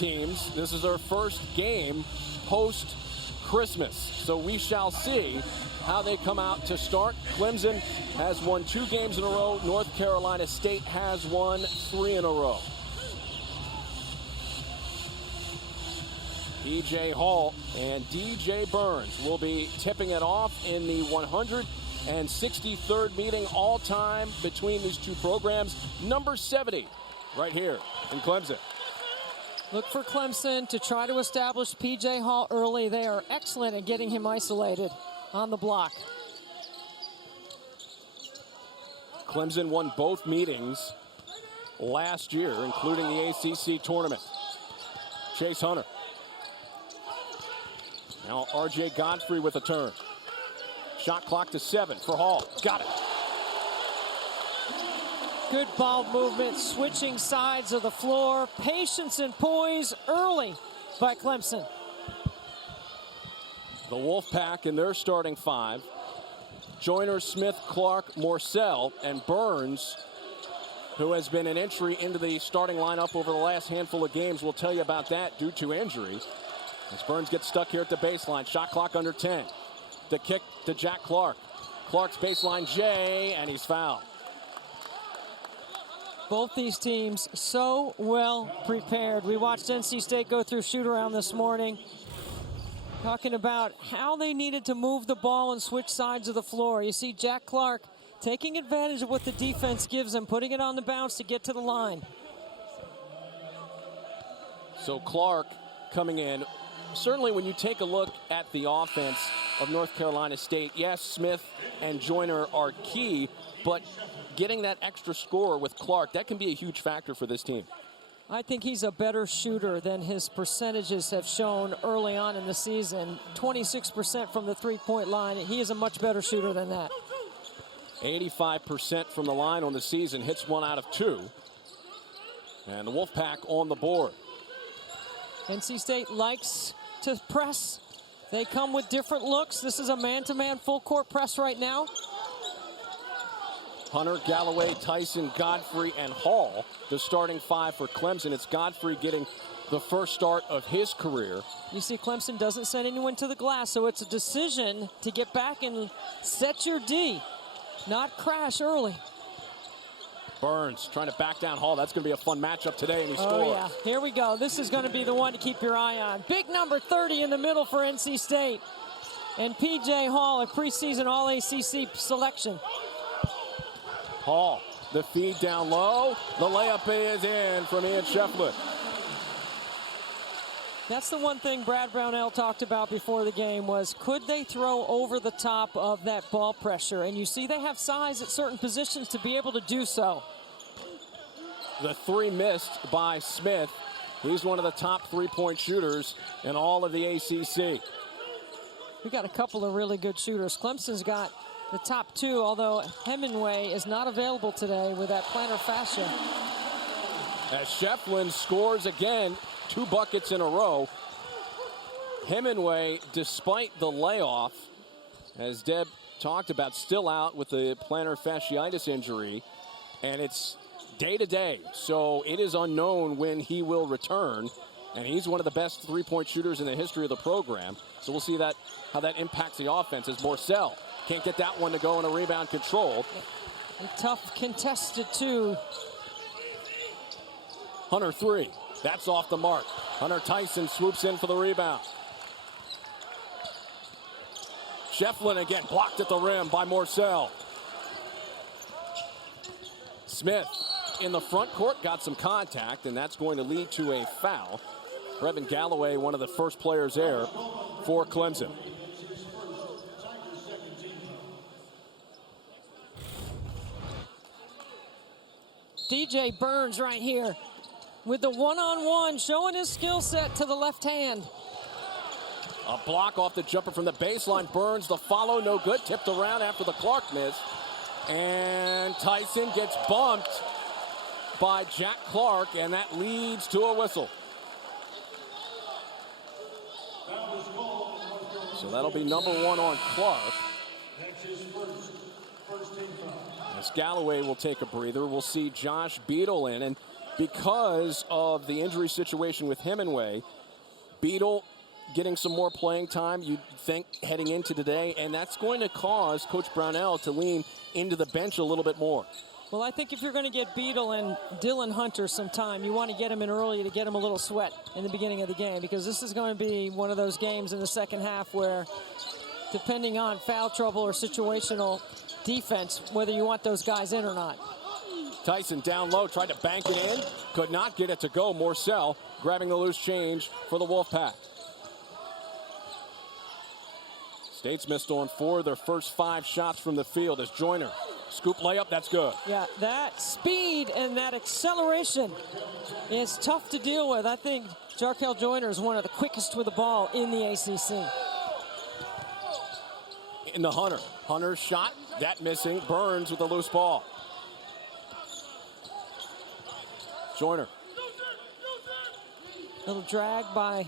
teams, this is their first game post-Christmas. So we shall see how they come out to start. Clemson has won 2 games in a row. North Carolina State has won 3 in a row. P.J. Hall and D.J. Burns will be tipping it off in the 163rd meeting all-time between these two programs. Number 70 right here in Clemson. Look for Clemson to try to establish P.J. Hall early. They are excellent at getting him isolated on the block. Clemson won both meetings last year, including the ACC tournament. Chase Hunter. Now R.J. Godfrey with a turn. Shot clock to 7 for Hall. Got it. Good ball movement, switching sides of the floor. Patience and poise early by Clemson. The Wolfpack in their starting 5. Joyner, Smith, Clark, Morsell, and Burns, who has been an entry into the starting lineup over the last handful of games. We'll tell you about that due to injury. As Burns gets stuck here at the baseline. Shot clock under 10. The kick to Jack Clark. Clark's baseline J, and he's fouled. Both these teams so well prepared. We watched NC State go through shoot-around this morning, talking about how they needed to move the ball and switch sides of the floor. You see Jack Clark taking advantage of what the defense gives him, putting it on the bounce to get to the line. So Clark coming in. Certainly when you take a look at the offense of North Carolina State, yes, Smith and Joyner are key, but getting that extra score with Clark, that can be a huge factor for this team. I think he's a better shooter than his percentages have shown early on in the season. 26% from the three-point line. He is a much better shooter than that. 85% from the line on the season, hits 1 out of 2. And the Wolfpack on the board. NC State likes to press. They come with different looks. This is a man-to-man full-court press right now. Hunter, Galloway, Tyson, Godfrey, and Hall, the starting 5 for Clemson. It's Godfrey getting the first start of his career. You see Clemson doesn't send anyone to the glass, so it's a decision to get back and set your D, not crash early. Burns trying to back down Hall. That's going to be a fun matchup today, and he scores. Oh, yeah. Here we go. This is going to be the one to keep your eye on. Big number 30 in the middle for NC State. And P.J. Hall, a preseason All-ACC selection. Hall, the feed down low. The layup is in from Ian Shefflin. That's the one thing Brad Brownell talked about before the game was, could they throw over the top of that ball pressure? And you see they have size at certain positions to be able to do so. The 3 missed by Smith. He's one of the top 3-point shooters in all of the ACC. We got a couple of really good shooters. Clemson's got the top 2, although Hemingway is not available today with that plantar fascia. As Shefflin scores again, 2 buckets in a row. Hemingway, despite the layoff, as Deb talked about, still out with the plantar fasciitis injury, and it's day to day, so it is unknown when he will return, and he's one of the best 3-point shooters in the history of the program. So we'll see how that impacts the offense as Morsell can't get that one to go in a rebound control. A tough contested 2. Hunter 3. That's off the mark. Hunter Tyson swoops in for the rebound. Shefflin again blocked at the rim by Morsell. Smith in the front court got some contact, and that's going to lead to a foul. Brevin Galloway, one of the first players there for Clemson. DJ Burns right here with the one-on-one, showing his skill set to the left hand. A block off the jumper from the baseline. Burns, the follow, no good. Tipped around after the Clark miss. And Tyson gets bumped by Jack Clark, and that leads to a whistle. So that'll be number 1 on Clark. As Galloway will take a breather, we'll see Josh Beadle in. And because of the injury situation with Hemingway, Beadle getting some more playing time, you'd think, heading into today, and that's going to cause Coach Brownell to lean into the bench a little bit more. Well, I think if you're going to get Beadle and Dylan Hunter some time, you want to get him in early to get him a little sweat in the beginning of the game, because this is going to be one of those games in the second half where, depending on foul trouble or situational defense, whether you want those guys in or not. Tyson down low, tried to bank it in, could not get it to go. Morcell grabbing the loose change for the Wolfpack. State's missed on 4 of their first 5 shots from the field as Joyner. Scoop layup, that's good. Yeah, that speed and that acceleration is tough to deal with. I think Jarkel Joyner is one of the quickest with the ball in the ACC. In the Hunter. Hunter's shot, that missing. Burns with the loose ball. Joyner. Little drag by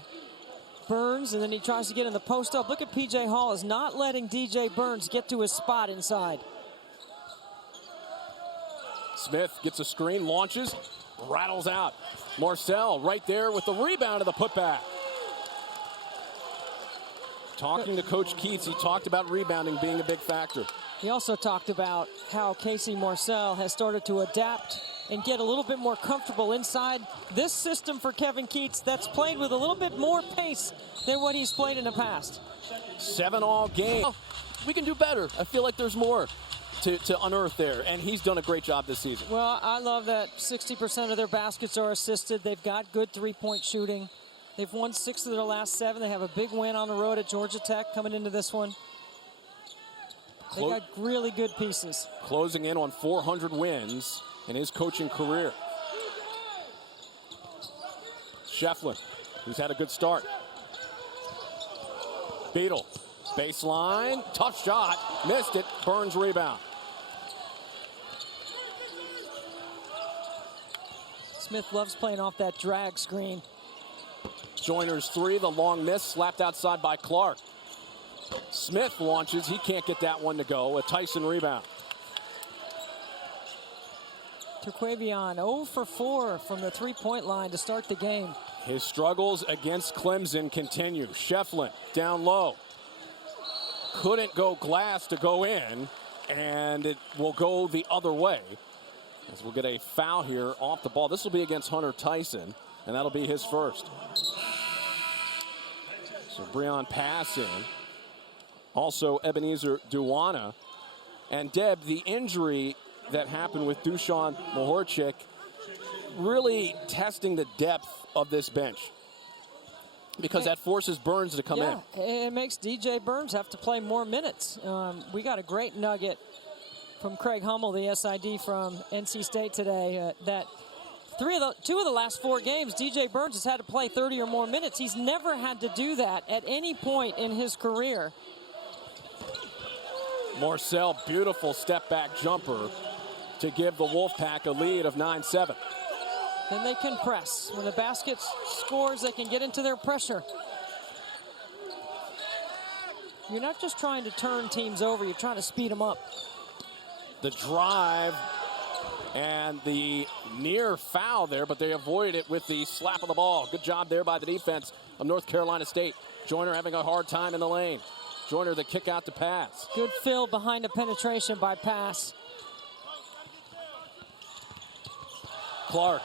Burns, and then he tries to get in the post up. Look at P.J. Hall is not letting D.J. Burns get to his spot inside. Smith gets a screen, launches, rattles out. Morcell right there with the rebound of the putback. Talking to Coach Keats, he talked about rebounding being a big factor. He also talked about how Casey Morcell has started to adapt and get a little bit more comfortable inside this system for Kevin Keats that's played with a little bit more pace than what he's played in the past. 7-all game. Oh, we can do better. I feel like there's more to unearth there, and he's done a great job this season. Well, I love that 60% of their baskets are assisted. They've got good three-point shooting. They've won 6 of their last 7. They have a big win on the road at Georgia Tech coming into this one. They've got really good pieces. Closing in on 400 wins in his coaching career. Shefflin, who's had a good start. Beadle, baseline, tough shot, missed it, Burns rebound. Smith loves playing off that drag screen. Joyner's 3, the long miss, slapped outside by Clark. Smith launches, he can't get that one to go. A Tyson rebound. Terquavion 0 for 4 from the three-point line to start the game. His struggles against Clemson continue. Shefflin down low. Couldn't go glass to go in, and it will go the other way. As we'll get a foul here off the ball. This will be against Hunter Tyson, and that'll be his first. So Breon pass in. Also Ebenezer Duwana. And Deb, the injury that happened with Dushan Mahorchik really testing the depth of this bench, because that forces Burns to come in. It makes DJ Burns have to play more minutes. We got a great nugget from Craig Hummel, the SID from NC State today, that 2 of the last 4 games, DJ Burns has had to play 30 or more minutes. He's never had to do that at any point in his career. Morcell, beautiful step back jumper to give the Wolfpack a lead of 9-7. Then they can press. When the basket scores, they can get into their pressure. You're not just trying to turn teams over, you're trying to speed them up. The drive and the near foul there, but they avoided it with the slap of the ball. Good job there by the defense of North Carolina State. Joyner having a hard time in the lane. Joyner the kick out to pass. Good fill behind the penetration by pass. Clark.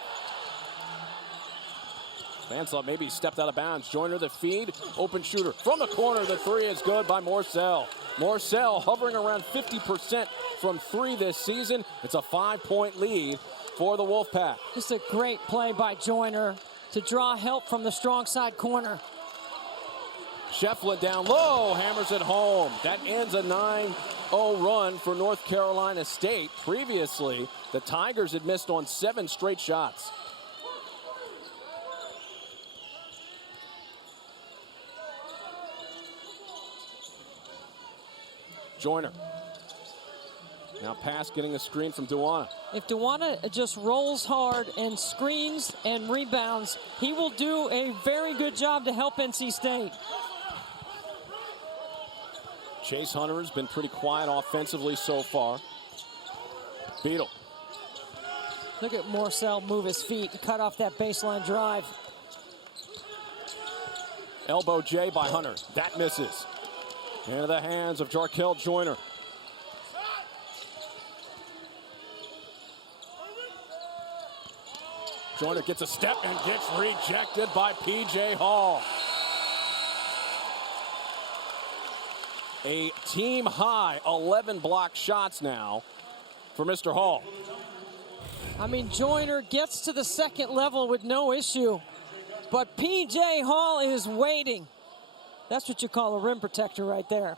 Fans thought maybe he stepped out of bounds. Joyner the feed, open shooter. From the corner, the 3 is good by Morcell. Morcell hovering around 50% from 3 this season. It's a 5-point lead for the Wolfpack. Just a great play by Joyner to draw help from the strong side corner. Shefflin down low, hammers it home. That ends a 9-0 run for North Carolina State. Previously, the Tigers had missed on 7 straight shots. Joyner. Now pass getting a screen from Duwana. If Duwana just rolls hard and screens and rebounds, he will do a very good job to help NC State. Chase Hunter has been pretty quiet offensively so far. Beadle. Look at Morcell move his feet and cut off that baseline drive. Elbow J by Hunter. That misses. Into the hands of Jarkel Joyner. Joyner gets a step and gets rejected by P.J. Hall. A team high 11 block shots now for Mr. Hall. I mean, Joyner gets to the second level with no issue, but P.J. Hall is waiting. That's what you call a rim protector right there.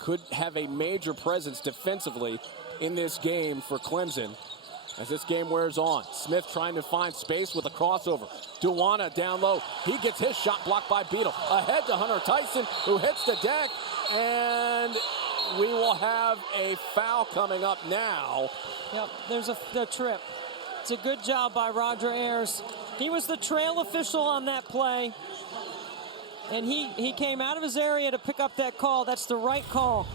Could have a major presence defensively in this game for Clemson as this game wears on. Smith trying to find space with a crossover. Duwana down low. He gets his shot blocked by Beadle. Ahead to Hunter Tyson, who hits the deck, and we will have a foul coming up now. Yep, there's a trip. It's a good job by Roger Ayers. He was the trail official on that play, and he came out of his area to pick up that call. That's the right call.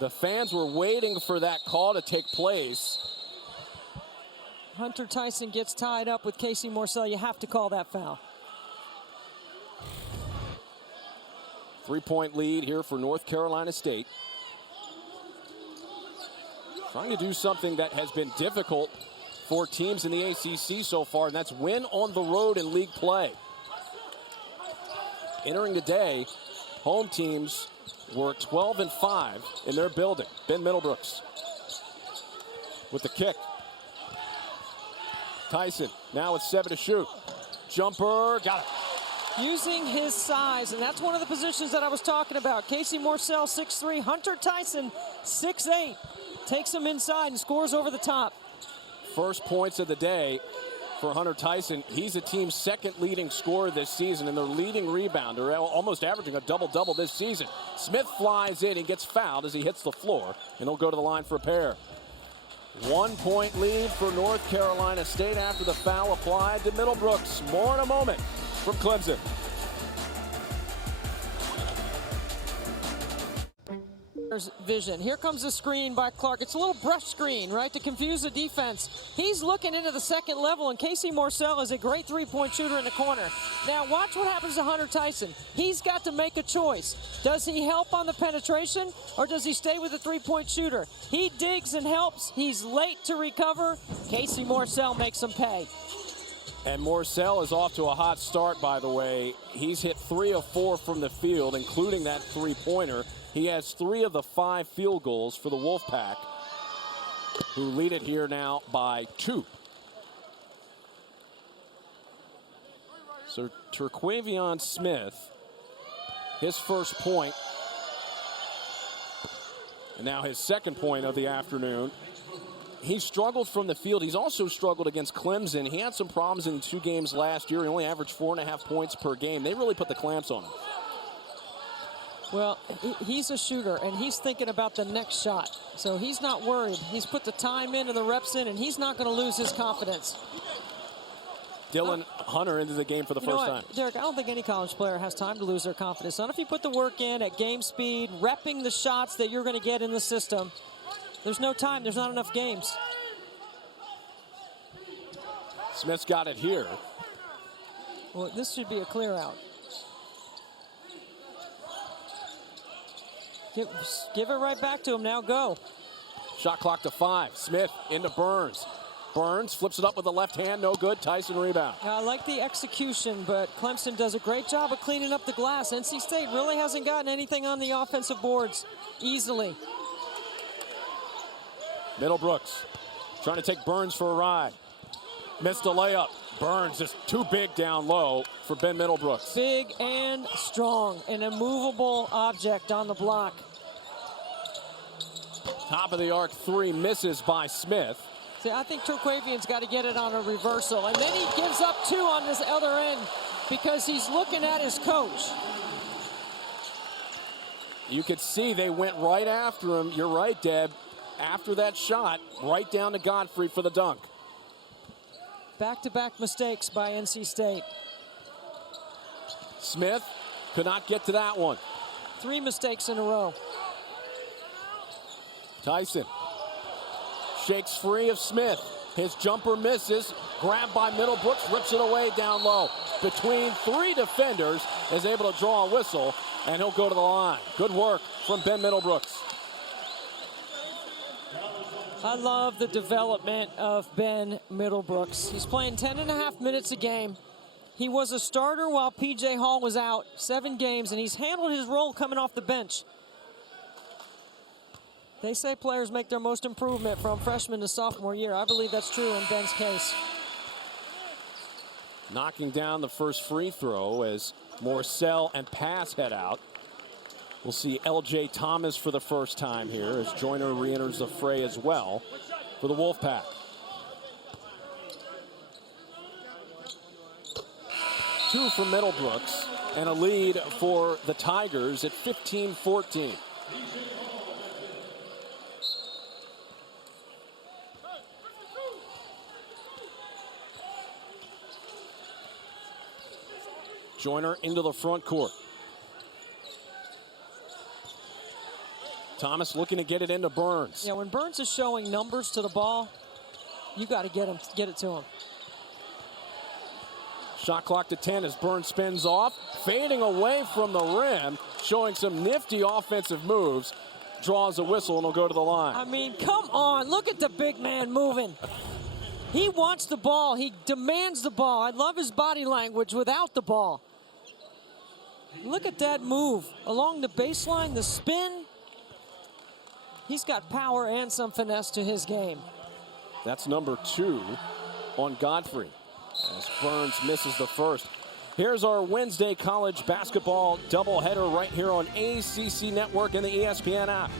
The fans were waiting for that call to take place. Hunter Tyson gets tied up with Casey Morcell. You have to call that foul. 3-point lead here for North Carolina State. Trying to do something that has been difficult for teams in the ACC so far, and that's win on the road in league play. Entering the day, home teams were 12-5 in their building. Ben Middlebrooks with the kick. Tyson now with 7 to shoot. Jumper, got it. Using his size, and that's one of the positions that I was talking about. Casey Morcell, 6'3", Hunter Tyson, 6'8". Takes him inside and scores over the top. First points of the day for Hunter Tyson. He's the team's second leading scorer this season and their leading rebounder, almost averaging a double-double this season. Smith flies in, he gets fouled as he hits the floor, and he'll go to the line for a pair. 1-point lead for North Carolina State after the foul applied to Middlebrooks. More in a moment from Clemson. Vision. Here comes the screen by Clark. It's a little brush screen, right, to confuse the defense. He's looking into the second level, and Casey Morcell is a great three-point shooter in the corner. Now watch what happens to Hunter Tyson. He's got to make a choice. Does he help on the penetration, or does he stay with the three-point shooter? He digs and helps. He's late to recover. Casey Morcell makes him pay. And Morcell is off to a hot start, by the way. He's hit 3 of 4 from the field, including that three-pointer. He has 3 of the 5 field goals for the Wolfpack, who lead it here now by 2. So Terquavion Smith, his first point, and now his second point of the afternoon. He struggled from the field. He's also struggled against Clemson. He had some problems in 2 games last year. He only averaged 4.5 points per game. They really put the clamps on him. Well, he's a shooter, and he's thinking about the next shot. So he's not worried. He's put the time in and the reps in, and he's not going to lose his confidence. Dylan Hunter into the game for the first time. Derek, I don't think any college player has time to lose their confidence. Not if you put the work in at game speed, repping the shots that you're going to get in the system. There's no time. There's not enough games. Smith's got it here. Well, this should be a clear out. Give it right back to him. Now go. Shot clock to 5. Smith into Burns. Burns flips it up with the left hand. No good. Tyson rebound. I like the execution, but Clemson does a great job of cleaning up the glass. NC State really hasn't gotten anything on the offensive boards easily. Middlebrooks trying to take Burns for a ride. Missed a layup. Burns just too big down low for Ben Middlebrooks. Big and strong. An immovable object on the block. Top of the arc 3 misses by Smith. See, I think Terquavion's got to get it on a reversal. And then he gives up 2 on this other end because he's looking at his coach. You could see they went right after him. You're right, Deb. After that shot, right down to Godfrey for the dunk. Back-to-back mistakes by NC State. Smith could not get to that one. 3 mistakes in a row. Tyson shakes free of Smith. His jumper misses. Grabbed by Middlebrooks, rips it away down low. Between three defenders, is able to draw a whistle, and he'll go to the line. Good work from Ben Middlebrooks. I love the development of Ben Middlebrooks. He's playing 10.5 minutes a game. He was a starter while P.J. Hall was out 7 games, and he's handled his role coming off the bench. They say players make their most improvement from freshman to sophomore year. I believe that's true in Ben's case. Knocking down the first free throw as Morcell and Pass head out. We'll see L.J. Thomas for the first time here as Joyner re-enters the fray as well for the Wolfpack. Two for Middlebrooks and a lead for the Tigers at 15-14. Joyner into the front court. Thomas looking to get it into Burns. Yeah, when Burns is showing numbers to the ball, you got to get it to him. Shot clock to 10 as Burns spins off, fading away from the rim, showing some nifty offensive moves. Draws a whistle and will go to the line. I mean, come on, look at the big man moving. He wants the ball, he demands the ball. I love his body language without the ball. Look at that move along the baseline, the spin. He's got power and some finesse to his game. That's number 2 on Godfrey as Burns misses the first. Here's our Wednesday college basketball doubleheader right here on ACC Network and the ESPN app.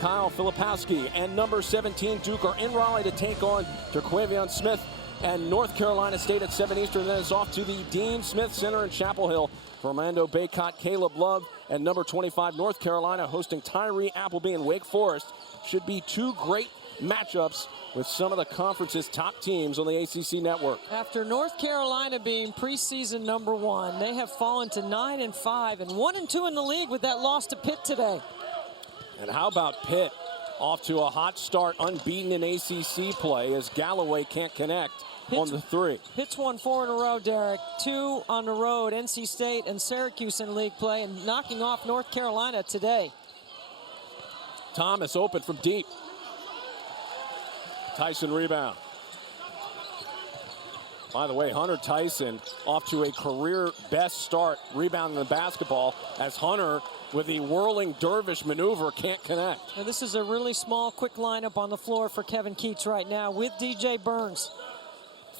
Kyle Filipowski and number 17 Duke are in Raleigh to take on Terquavion Smith and North Carolina State at 7 Eastern. Then it's off to the Dean Smith Center in Chapel Hill. Fernando Baycott, Caleb Love, and number 25 North Carolina hosting Tyree Appleby and Wake Forest. Should be 2 great matchups with some of the conference's top teams on the ACC network. After North Carolina being preseason number 1, they have fallen to 9-5 and 1-2 in the league with that loss to Pitt today. And how about Pitt? Off to a hot start, unbeaten in ACC play as Galloway can't connect on the 3. Pitt's won 4 in a row, Derek. 2 on the road, NC State and Syracuse in league play, and knocking off North Carolina today. Thomas open from deep. Tyson rebound. By the way, Hunter Tyson off to a career best start rebounding the basketball as Hunter with the whirling dervish maneuver can't connect. Now this is a really small, quick lineup on the floor for Kevin Keats right now with DJ Burns.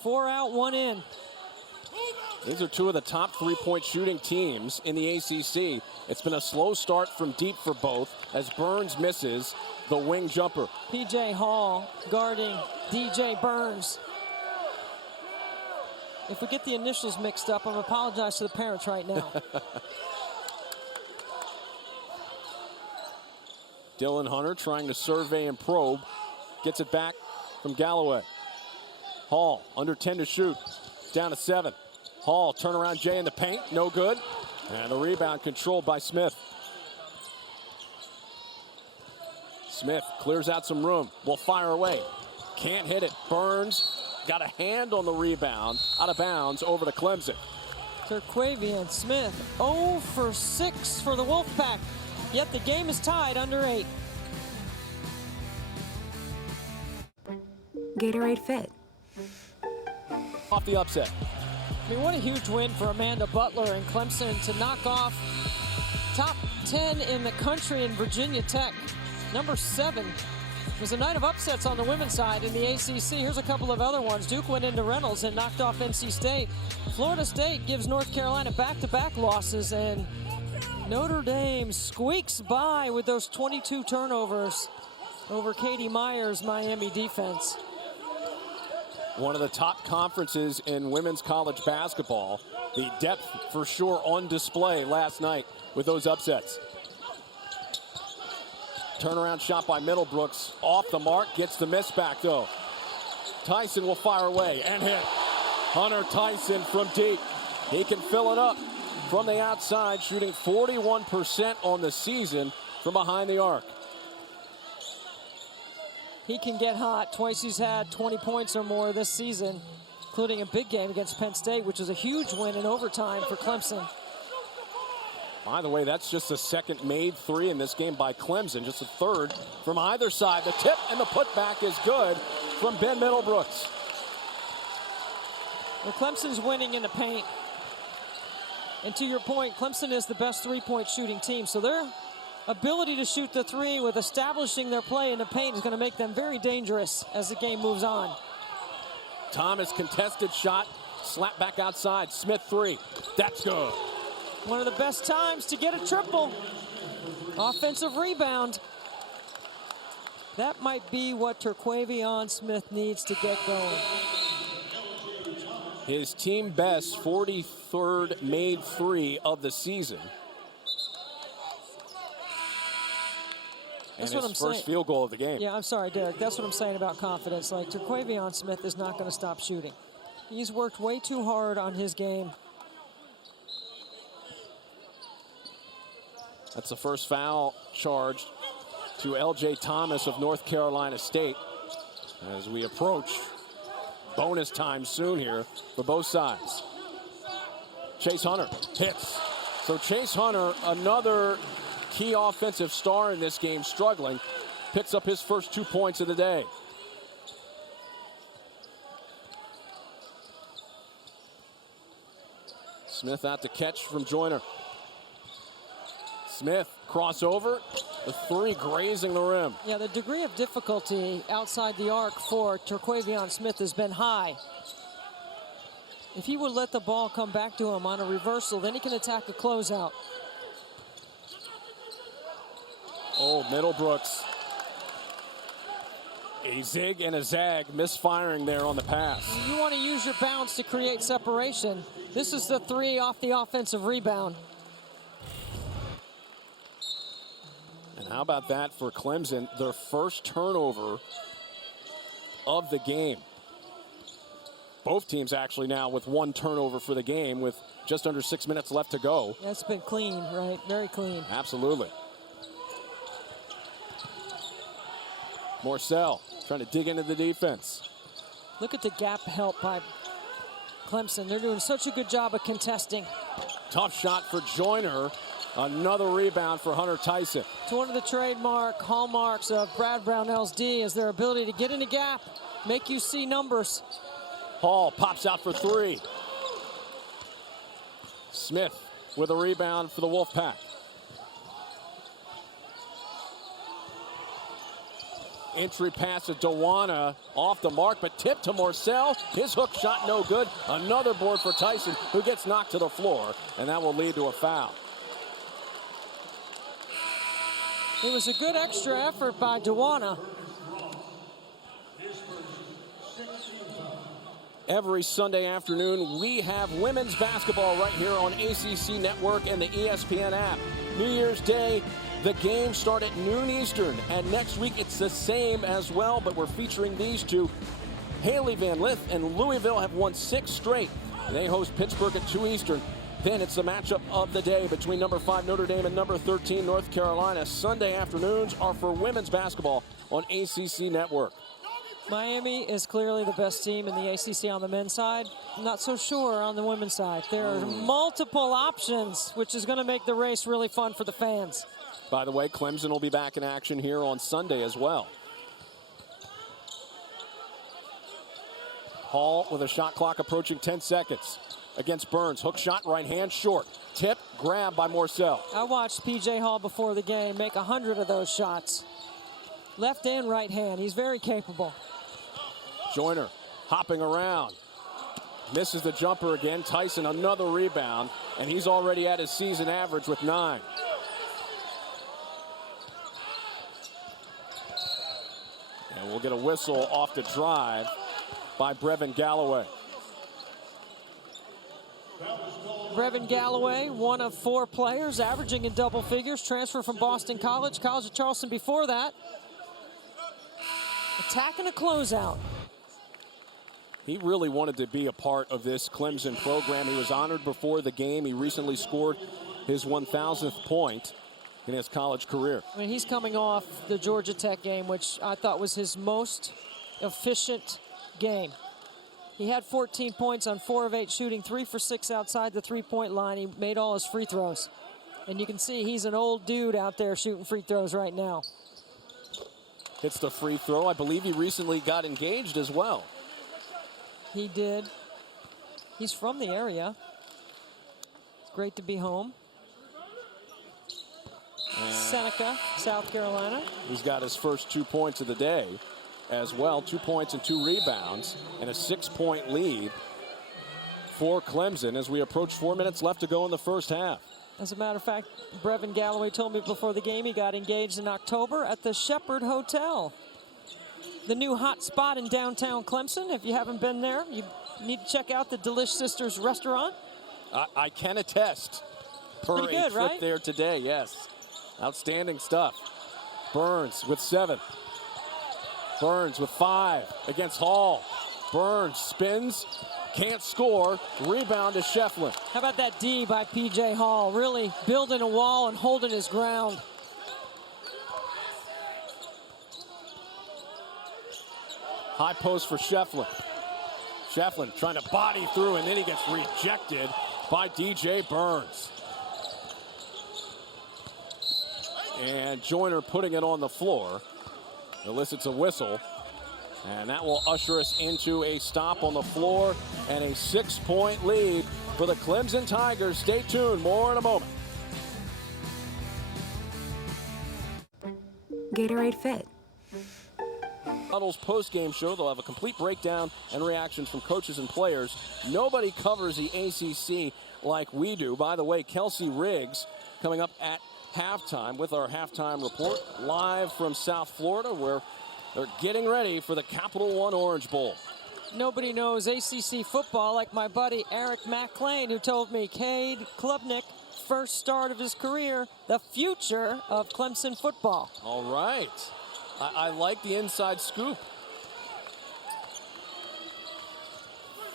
4 out, 1 in. These are 2 of the top 3-point shooting teams in the ACC. It's been a slow start from deep for both as Burns misses the wing jumper. P.J. Hall guarding DJ Burns. If we get the initials mixed up, I'm apologize to the parents right now. Dylan Hunter trying to survey and probe. Gets it back from Galloway. Hall under 10 to shoot. Down to 7. Hall turnaround Jay in the paint. No good. And the rebound controlled by Smith. Smith clears out some room. Will fire away. Can't hit it. Burns got a hand on the rebound. Out of bounds over to Clemson. Terquavion Smith 0 for 6 for the Wolfpack. Yet the game is tied under 8. Gatorade Fit. Off the upset. I mean, what a huge win for Amanda Butler and Clemson to knock off top 10 in the country in Virginia Tech. Number 7. It was a night of upsets on the women's side in the ACC. Here's a couple of other ones. Duke went into Reynolds and knocked off NC State. Florida State gives North Carolina back-to-back losses, and Notre Dame squeaks by with those 22 turnovers over Katie Meyer's Miami defense. One of the top conferences in women's college basketball. The depth for sure on display last night with those upsets. Turnaround shot by Middlebrooks. Off the mark, gets the miss back though. Tyson will fire away and hit. Hunter Tyson from deep. He can fill it up from the outside, shooting 41% on the season from behind the arc. he can get hot. Twice he's had 20 points or more this season, including a big game against Penn State, which was a huge win in overtime for Clemson. By the way, that's just the second made three in this game by Clemson, just a third from either side. The tip and the putback is good from Ben Middlebrooks. Well, Clemson's winning in the paint. And to your point, Clemson is the best three-point shooting team, so their ability to shoot the three with establishing their play in the paint is going to make them very dangerous as the game moves on. Thomas contested shot, slap back outside. Smith three, that's good. One of the best times to get a triple. Offensive rebound. That might be what Terquavion Smith needs to get going. His team best 43rd made three of the season. That's and what his I'm first saying. field goal of the game. Yeah, I'm sorry, Derek. That's what I'm saying about confidence. Like, Terquavion Smith is not going to stop shooting. He's worked way too hard on his game. That's the first foul charged to L.J. Thomas of North Carolina State as we approach bonus time soon here for both sides. Chase Hunter hits. So Chase Hunter, another key offensive star in this game, struggling, picks up his first 2 points of the day. Smith out to catch from Joyner. Smith, crossover, the three grazing the rim. Yeah, the degree of difficulty outside the arc for Terquavion Smith has been high. If he would let the ball come back to him on a reversal, then he can attack a closeout. Oh, Middlebrooks. A zig and a zag, misfiring there on the pass. You want to use your bounce to create separation. This is the three off the offensive rebound. And how about that for Clemson, their first turnover of the game. Both teams actually now with one turnover for the game with just under 6 minutes left to go. That's been clean, right? Very clean. Absolutely. Morcell trying to dig into the defense. Look at the gap help by Clemson. They're doing such a good job of contesting. Tough shot for Joyner. Another rebound for Hunter Tyson. It's one of the trademark hallmarks of Brad Brownell's D is their ability to get in a gap, make you see numbers. Hall pops out for three. Smith with a rebound for the Wolfpack. Entry pass to Dewana, off the mark, but tipped to Morcell. His hook shot no good. Another board for Tyson, who gets knocked to the floor, and that will lead to a foul. It was a good extra effort by Dewana. Every Sunday afternoon, we have women's basketball right here on ACC Network and the ESPN app. New Year's Day, the games start at noon Eastern, and next week it's the same as well, but we're featuring these two. Haley Van Lith and Louisville have won 6 straight. They host Pittsburgh at 2 Eastern. Then it's the matchup of the day between number 5 Notre Dame and number 13 North Carolina. Sunday afternoons are for women's basketball on ACC Network. Miami is clearly the best team in the ACC on the men's side. I'm not so sure on the women's side. There are multiple options, which is going to make the race really fun for the fans. By the way, Clemson will be back in action here on Sunday as well. Hall with a shot clock approaching 10 seconds. Against Burns, hook shot, right hand, short. Tip, grab by Morcell. I watched P.J. Hall before the game make 100 of those shots. Left and right hand, he's very capable. Joyner hopping around. Misses the jumper again. Tyson, another rebound, and he's already at his season average with 9. And we'll get a whistle off the drive by Brevin Galloway. Brevin Galloway, one of 4 players averaging in double figures, transfer from Boston College, College of Charleston before that. Attacking a closeout. He really wanted to be a part of this Clemson program. He was honored before the game. He recently scored his 1,000th point. in his college career. I mean, he's coming off the Georgia Tech game, which I thought was his most efficient game. He had 14 points on 4 of 8 shooting, 3 for 6 outside the three-point line. He made all his free throws. And you can see he's an old dude out there shooting free throws right now. Hits the free throw. I believe he recently got engaged as well. He did. He's from the area. It's great to be home. Seneca, South Carolina. He's got his first 2 points of the day as well. 2 points and 2 rebounds and a 6-point lead for Clemson as we approach 4 minutes left to go in the first half. As a matter of fact, Brevin Galloway told me before the game he got engaged in October at the Shepherd Hotel, the new hot spot in downtown Clemson. If you haven't been there, you need to check out the Delish Sisters restaurant. I can attest. Per Pretty good, a trip right? there today, yes. Outstanding stuff. Burns with 7. Burns with 5 against Hall. Burns spins, can't score. Rebound to Shefflin. How about that D by P.J. Hall? Really building a wall and holding his ground. High post for Shefflin. Shefflin trying to body through, and then he gets rejected by DJ Burns. And Joyner putting it on the floor. Elicits a whistle. And that will usher us into a stop on the floor and a 6-point lead for the Clemson Tigers. Stay tuned, more in a moment. Gatorade Fit. Huddle's post-game show. They'll have a complete breakdown and reactions from coaches and players. Nobody covers the ACC like we do. By the way, Kelsey Riggs coming up at halftime with our halftime report live from South Florida, where they're getting ready for the Capital One Orange Bowl. Nobody knows ACC football like my buddy Eric McLean, who told me Cade Klubnik, first start of his career, the future of Clemson football. All right. I like the inside scoop.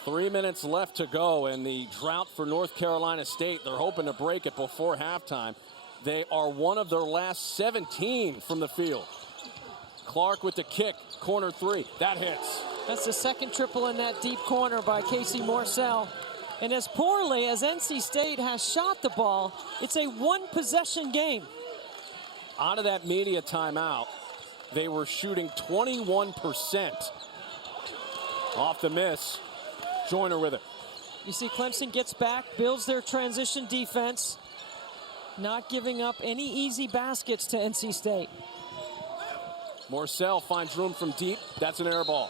3 minutes left to go in the drought for North Carolina State. They're hoping to break it before halftime. They are one of their last 17 from the field. Clark with the kick, corner 3. That hits. That's the second triple in that deep corner by Casey Morsell. And as poorly as NC State has shot the ball, it's a one-possession game. Out of that media timeout, they were shooting 21% off the miss. Joyner with it. You see Clemson gets back, builds their transition defense, not giving up any easy baskets to NC State. Morsell finds room from deep. That's an air ball.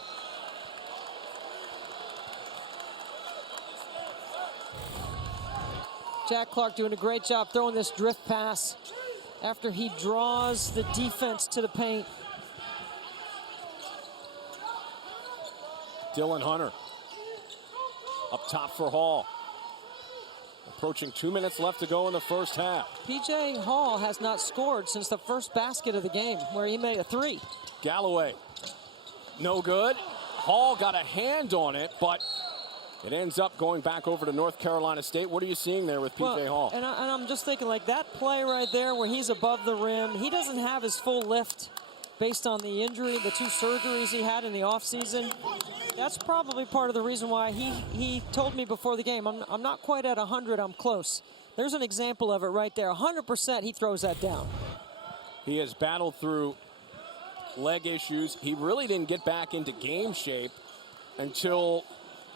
Jack Clark doing a great job throwing this drift pass after he draws the defense to the paint. Dylan Hunter up top for Hall. Approaching 2 minutes left to go in the first half. P.J. Hall has not scored since the first basket of the game, where he made a 3. Galloway, no good. Hall got a hand on it, but it ends up going back over to North Carolina State. What are you seeing there with P.J. Hall? And I'm just thinking, like, that play right there where he's above the rim, he doesn't have his full lift based on the injury, the 2 surgeries he had in the offseason. That's probably part of the reason why he told me before the game, I'm not quite at 100, I'm close. There's an example of it right there. 100% he throws that down. He has battled through leg issues. He really didn't get back into game shape until,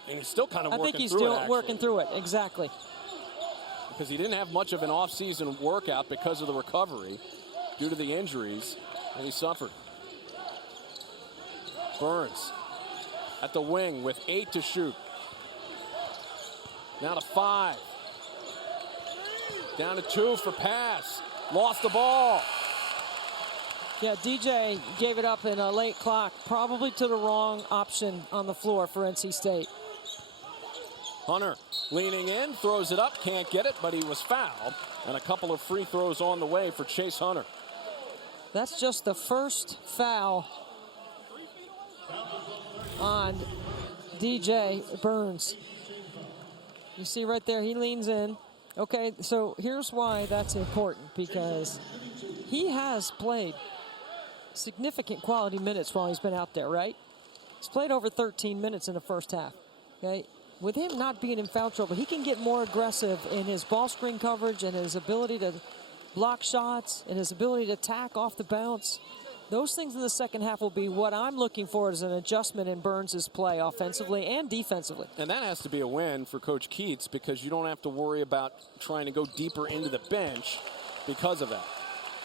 and he's still kind of working through it. I think he's still working through it, exactly. Because he didn't have much of an off-season workout because of the recovery due to the injuries that he suffered. Burns at the wing with 8 to shoot. Now to 5. Down to 2 for pass. Lost the ball. Yeah, DJ gave it up in a late clock, probably to the wrong option on the floor for NC State. Hunter leaning in, throws it up, can't get it, but he was fouled. And a couple of free throws on the way for Chase Hunter. That's just the first foul on DJ Burns. You see right there, he leans in. Okay, so here's why that's important, because he has played significant quality minutes while he's been out there, right? He's played over 13 minutes in the first half, okay? With him not being in foul trouble, he can get more aggressive in his ball screen coverage and his ability to block shots and his ability to attack off the bounce. Those things in the second half will be what I'm looking for as an adjustment in Burns' play offensively and defensively. And that has to be a win for Coach Keats because you don't have to worry about trying to go deeper into the bench because of that.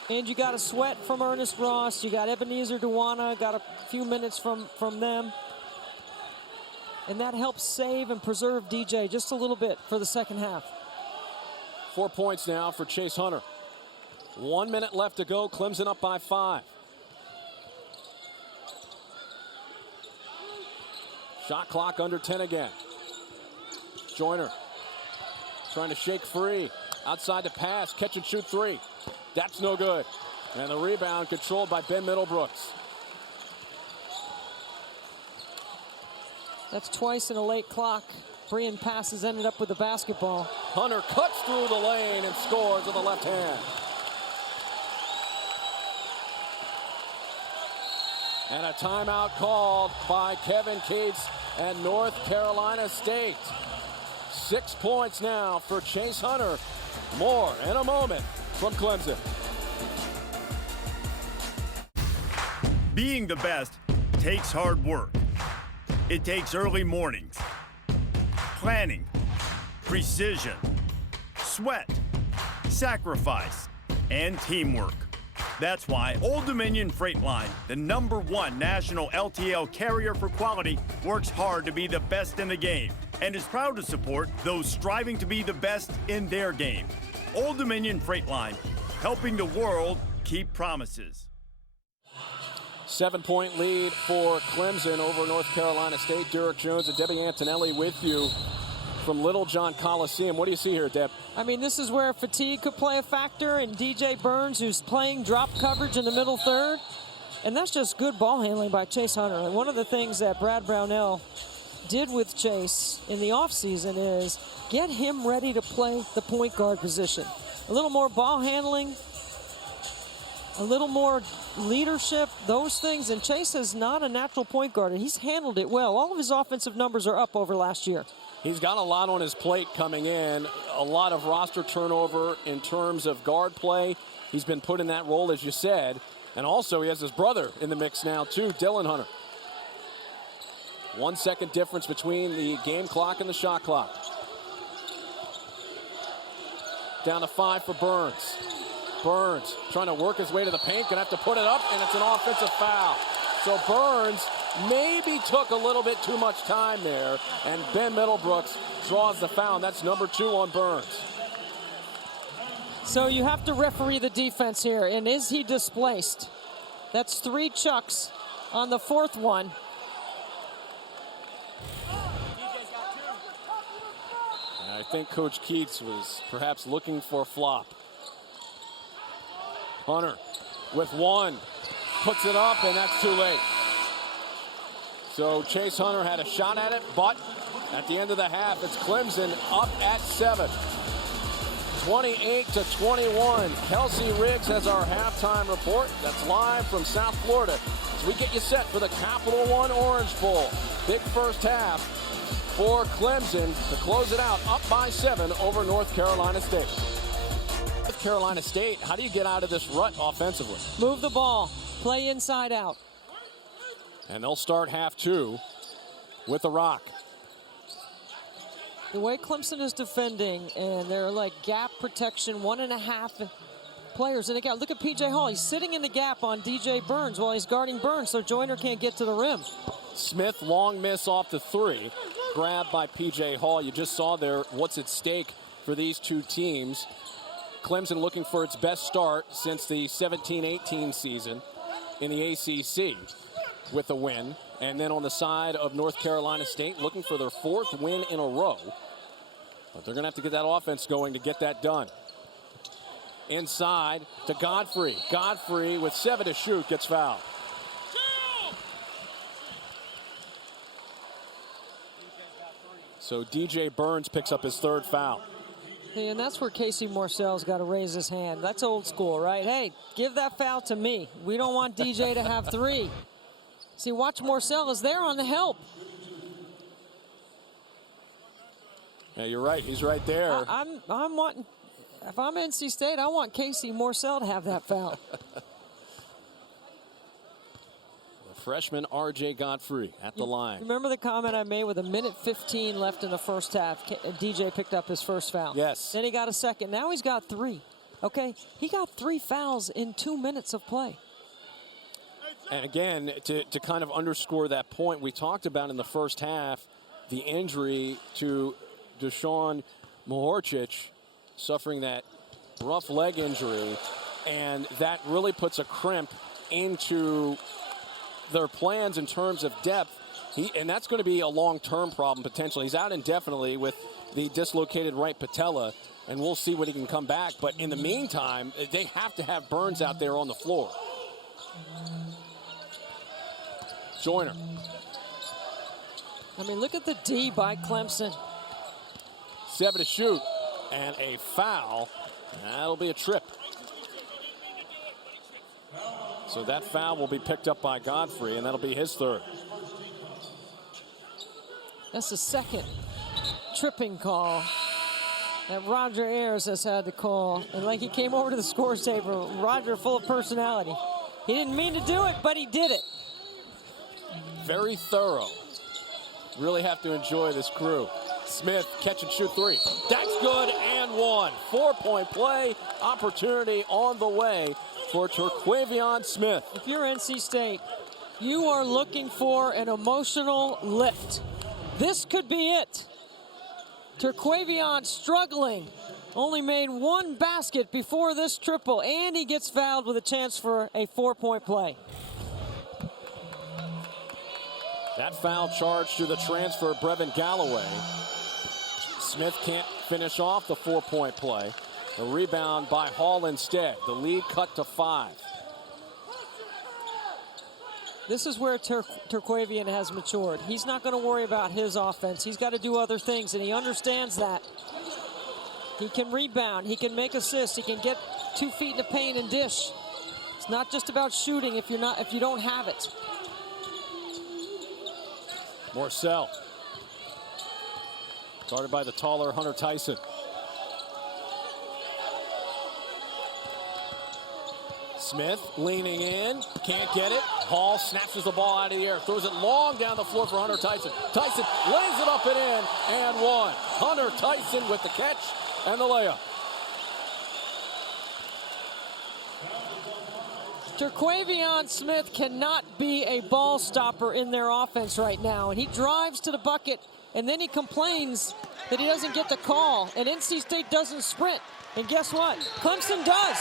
And you got a sweat from Ernest Ross. You got Ebenezer Duwana, got a few minutes from them. And that helps save and preserve DJ just a little bit for the second half. 4 points now for Chase Hunter. 1 minute left to go. Clemson up by 5. Shot clock under 10 again. Joyner trying to shake free. Outside the pass, catch and shoot 3. That's no good. And the rebound controlled by Ben Middlebrooks. That's twice in a late clock. Brian passes ended up with the basketball. Hunter cuts through the lane and scores with the left hand. And a timeout called by Kevin Cates and North Carolina State. 6 points now for Chase Hunter. More in a moment from Clemson. Being the best takes hard work. It takes early mornings, planning, precision, sweat, sacrifice, and teamwork. That's why Old Dominion Freight Line, the #1 national LTL carrier for quality, works hard to be the best in the game and is proud to support those striving to be the best in their game. Old Dominion Freight Line, helping the world keep promises. 7-point lead for Clemson over North Carolina State. Derek Jones and Debbie Antonelli with you from Littlejohn Coliseum. What do you see here, Deb? I mean, this is where fatigue could play a factor, and DJ Burns, who's playing drop coverage in the middle third. And that's just good ball handling by Chase Hunter. And one of the things that Brad Brownell did with Chase in the offseason is get him ready to play the point guard position. A little more ball handling, a little more leadership, those things. And Chase is not a natural point guard, and he's handled it well. All of his offensive numbers are up over last year. He's got a lot on his plate coming in, a lot of roster turnover in terms of guard play. He's been put in that role, as you said. And also, he has his brother in the mix now, too, Dylan Hunter. 1 second difference between the game clock and the shot clock. Down to 5 for Burns. Burns trying to work his way to the paint, gonna have to put it up, and it's an offensive foul. So Burns maybe took a little bit too much time there, and Ben Middlebrooks draws the foul. That's number 2 on Burns. So you have to referee the defense here, and is he displaced? That's 3 chucks on the 4th one. And I think Coach Keats was perhaps looking for a flop. Hunter with 1, puts it up, and that's too late. So Chase Hunter had a shot at it, but at the end of the half, it's Clemson up at 7. 28-21. Kelsey Riggs has our halftime report. That's live from South Florida as we get you set for the Capital One Orange Bowl. Big first half for Clemson to close it out, up by 7 over North Carolina State. North Carolina State, how do you get out of this rut offensively? Move the ball, play inside out. And they'll start half 2 with the rock. The way Clemson is defending, and they're like gap protection, 1.5 players in the gap. Look at P.J. Hall. He's sitting in the gap on DJ Burns while he's guarding Burns, so Joyner can't get to the rim. Smith, long miss off the 3. Grabbed by P.J. Hall. You just saw there what's at stake for these two teams. Clemson looking for its best start since the 17-18 season in the ACC with a win. And then on the side of North Carolina State, looking for their 4th win in a row. But they're going to have to get that offense going to get that done. Inside to Godfrey. Godfrey with 7 to shoot gets fouled. So DJ Burns picks up his 3rd foul. And that's where Casey Morcell's got to raise his hand. That's old school, right? Hey, give that foul to me. We don't want DJ to have 3. See, watch Morcell is there on the help. Yeah, you're right. He's right there. I'm wanting, if I'm NC State, I want Casey Morcell to have that foul. Freshman R.J. Godfrey at the line. Remember the comment I made with 1:15 left in the first half? DJ picked up his first foul. Yes. Then he got a second. Now he's got 3. Okay? He got 3 fouls in 2 minutes of play. And again, to kind of underscore that point we talked about in the first half, the injury to Deshaun Mahorcic, suffering that rough leg injury, and that really puts a crimp into their plans in terms of depth. And that's going to be a long-term problem potentially. He's out indefinitely with the dislocated right patella, and we'll see when he can come back. But in the meantime, they have to have Burns out there on the floor. Joyner. I mean, look at the D by Clemson. 7 to shoot, and a foul. That'll be a trip. So that foul will be picked up by Godfrey, and that'll be his 3rd. That's the 2nd tripping call that Roger Ayers has had to call. And like he came over to the scores table, Roger full of personality. He didn't mean to do it, but he did it. Very thorough. Really have to enjoy this crew. Smith, catch and shoot 3. That's good, and 1. 4-point play, opportunity on the way for Terquavion Smith. If you're NC State, you are looking for an emotional lift. This could be it. Terquavion struggling. Only made 1 basket before this triple, and he gets fouled with a chance for a 4-point play. That foul charge to the transfer, Brevin Galloway. Smith can't finish off the 4-point play. The rebound by Hall instead. The lead cut to 5. This is where Terquavion has matured. He's not going to worry about his offense. He's got to do other things, and he understands that. He can rebound. He can make assists. He can get 2 feet in the paint and dish. It's not just about shooting if you don't have it. Morcell. Guarded by the taller Hunter Tyson. Smith leaning in, can't get it. Hall snatches the ball out of the air, throws it long down the floor for Hunter Tyson. Tyson lays it up and in, and 1. Hunter Tyson with the catch and the layup. Terquavion Smith cannot be a ball stopper in their offense right now, and he drives to the bucket, and then he complains that he doesn't get the call, and NC State doesn't sprint. And guess what? Clemson does.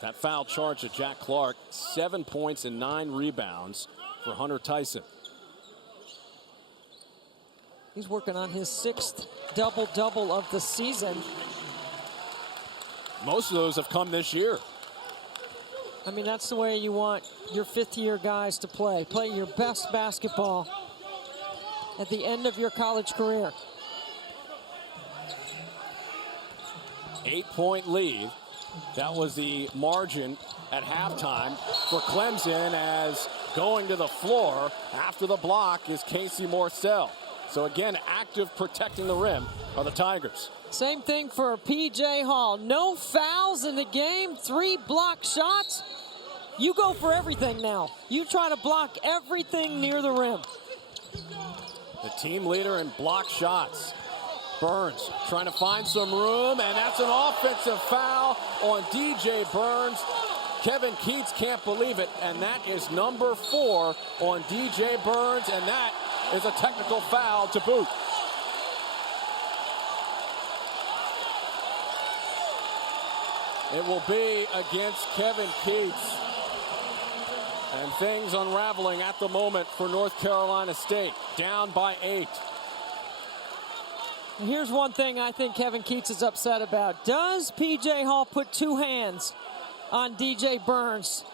That foul charge to Jack Clark, 7 points and 9 rebounds for Hunter Tyson. He's working on his 6th double-double of the season. Most of those have come this year. I mean, that's the way you want your 5th-year guys to play. Play your best basketball at the end of your college career. 8-point lead. That was the margin at halftime for Clemson, as going to the floor after the block is Casey Morcell. So again, active protecting the rim are the Tigers. Same thing for P.J. Hall. No fouls in the game, 3 block shots. You go for everything now. You try to block everything near the rim. The team leader in block shots. Burns trying to find some room, and that's an offensive foul on DJ Burns. Kevin Keats can't believe it, and that is number 4 on DJ Burns, and that is a technical foul to boot. It will be against Kevin Keats. And things unraveling at the moment for North Carolina State, down by 8. Here's one thing I think Kevin Keats is upset about. Does P.J. Hall put 2 hands on DJ Burns?